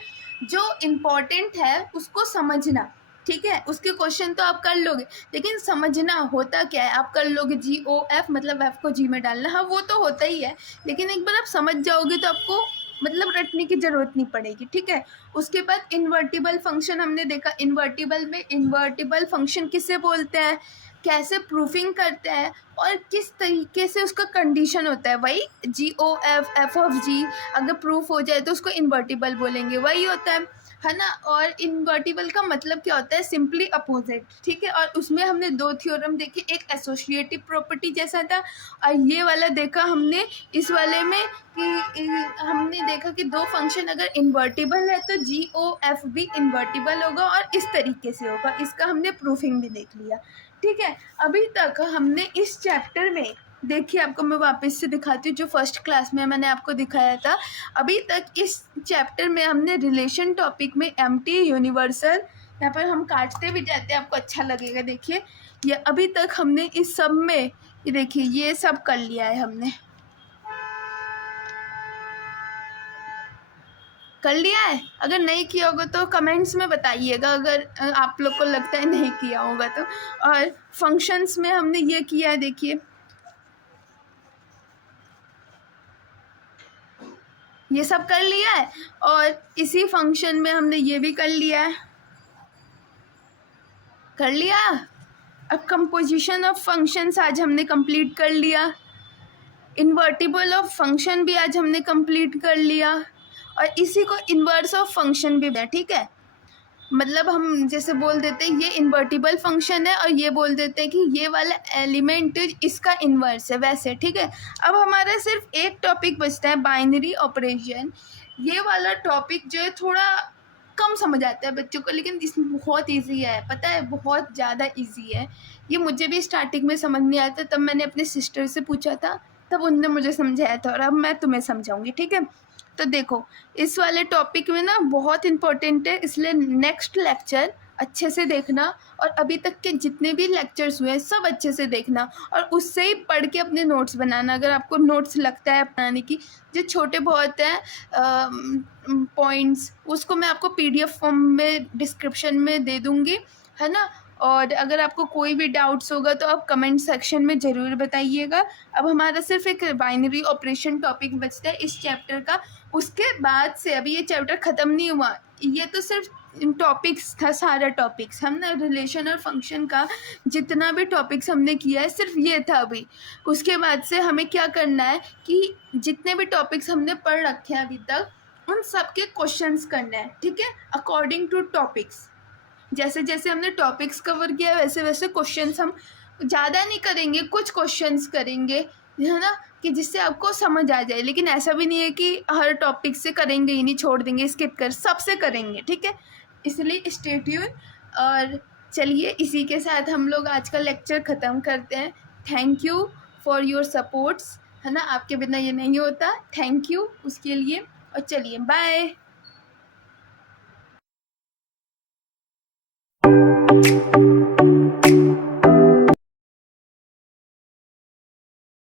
जो इम्पोर्टेंट है उसको समझना। ठीक है, उसके क्वेश्चन तो आप कर लोगे, लेकिन समझना होता क्या है आप कर लोगे। जी ओ एफ मतलब एफ को जी में डालना, हाँ वो तो होता ही है, लेकिन एक बार आप समझ जाओगे तो आपको मतलब रटने की ज़रूरत नहीं पड़ेगी। ठीक है, उसके बाद इन्वर्टिबल फंक्शन हमने देखा, इन्वर्टिबल में इन्वर्टिबल फंक्शन किसे बोलते हैं, कैसे प्रूफिंग करते हैं और किस तरीके से उसका कंडीशन होता है, वही जी ओ एफ एफ ऑफ जी अगर प्रूफ हो जाए तो उसको इन्वर्टिबल बोलेंगे, वही होता है ना। और इन्वर्टिबल का मतलब क्या होता है, सिंपली अपोजिट। ठीक है, और उसमें हमने 2 थ्योरम देखे, एक एसोसिएटिव प्रॉपर्टी जैसा था और ये वाला देखा हमने इस वाले में कि हमने देखा कि 2 फंक्शन अगर इन्वर्टिबल है तो जी ओ एफ भी इन्वर्टिबल होगा और इस तरीके से होगा। इसका हमने प्रूफिंग भी देख लिया। ठीक है, अभी तक हमने इस चैप्टर में देखिए आपको मैं वापस से दिखाती हूँ जो फर्स्ट क्लास में मैंने आपको दिखाया था। अभी तक इस चैप्टर में हमने रिलेशन टॉपिक में एम्प्टी, यूनिवर्सल, यहाँ पर हम काटते भी जाते हैं, आपको अच्छा लगेगा। देखिए ये अभी तक हमने इस सब में, ये देखिए ये सब कर लिया है हमने, कर लिया है। अगर नहीं किया होगा तो कमेंट्स में बताइएगा, अगर आप लोग को लगता है नहीं किया होगा तो। और फंक्शंस में हमने ये किया है, देखिए ये सब कर लिया है। और इसी फंक्शन में हमने ये भी कर लिया है, कर लिया। अब कंपोजिशन ऑफ फंक्शंस आज हमने कंप्लीट कर लिया। इन्वर्टिबल ऑफ फंक्शन भी आज हमने कंप्लीट कर लिया। और इसी को इन्वर्स ऑफ फंक्शन भी है, ठीक है। मतलब हम जैसे बोल देते हैं ये इन्वर्टिबल फंक्शन है और ये बोल देते हैं कि ये वाला एलिमेंट इसका इन्वर्स है, वैसे, ठीक है। अब हमारा सिर्फ एक टॉपिक बचता है, बाइनरी ऑपरेशन। ये वाला टॉपिक जो है थोड़ा कम समझ आता है बच्चों को, लेकिन इसमें बहुत इजी है, पता है, बहुत ज़्यादा इजी है। ये मुझे भी स्टार्टिंग में समझ नहीं आया था, तब मैंने अपने सिस्टर से पूछा था, तब उनने मुझे समझाया था, और अब मैं तुम्हें समझाऊंगी, ठीक है। तो देखो इस वाले टॉपिक में ना बहुत इम्पोर्टेंट है, इसलिए नेक्स्ट लेक्चर अच्छे से देखना, और अभी तक के जितने भी लेक्चर्स हुए हैं सब अच्छे से देखना, और उससे ही पढ़ के अपने नोट्स बनाना। अगर आपको नोट्स लगता है बनाने की, जो छोटे बहुत हैं पॉइंट्स, उसको मैं आपको PDF फॉर्म में डिस्क्रिप्शन में दे दूँगी, है ना। और अगर आपको कोई भी डाउट्स होगा तो आप कमेंट सेक्शन में ज़रूर बताइएगा। अब हमारा सिर्फ एक बाइनरी ऑपरेशन टॉपिक बचता है इस चैप्टर का। उसके बाद से अभी ये चैप्टर ख़त्म नहीं हुआ, ये तो सिर्फ टॉपिक्स था, सारा टॉपिक्स हमने रिलेशन और फंक्शन का जितना भी टॉपिक्स हमने किया है सिर्फ ये था अभी। उसके बाद से हमें क्या करना है कि जितने भी टॉपिक्स हमने पढ़ रखे हैं अभी तक, उन सब के क्वेश्चंस करना है, ठीक है, अकॉर्डिंग टू टॉपिक्स। जैसे जैसे हमने टॉपिक्स कवर किया वैसे वैसे क्वेश्चंस हम ज़्यादा नहीं करेंगे, कुछ क्वेश्चंस करेंगे, है ना, कि जिससे आपको समझ आ जाए। लेकिन ऐसा भी नहीं है कि हर टॉपिक से करेंगे ही नहीं, छोड़ देंगे, स्किप कर, सबसे करेंगे, ठीक है। इसलिए स्टे ट्यून। और चलिए इसी के साथ हम लोग आज का लेक्चर ख़त्म करते हैं। Thank you for your supports, है ना, आपके बिना ये नहीं होता। थैंक यू उसके लिए, और चलिए बाय।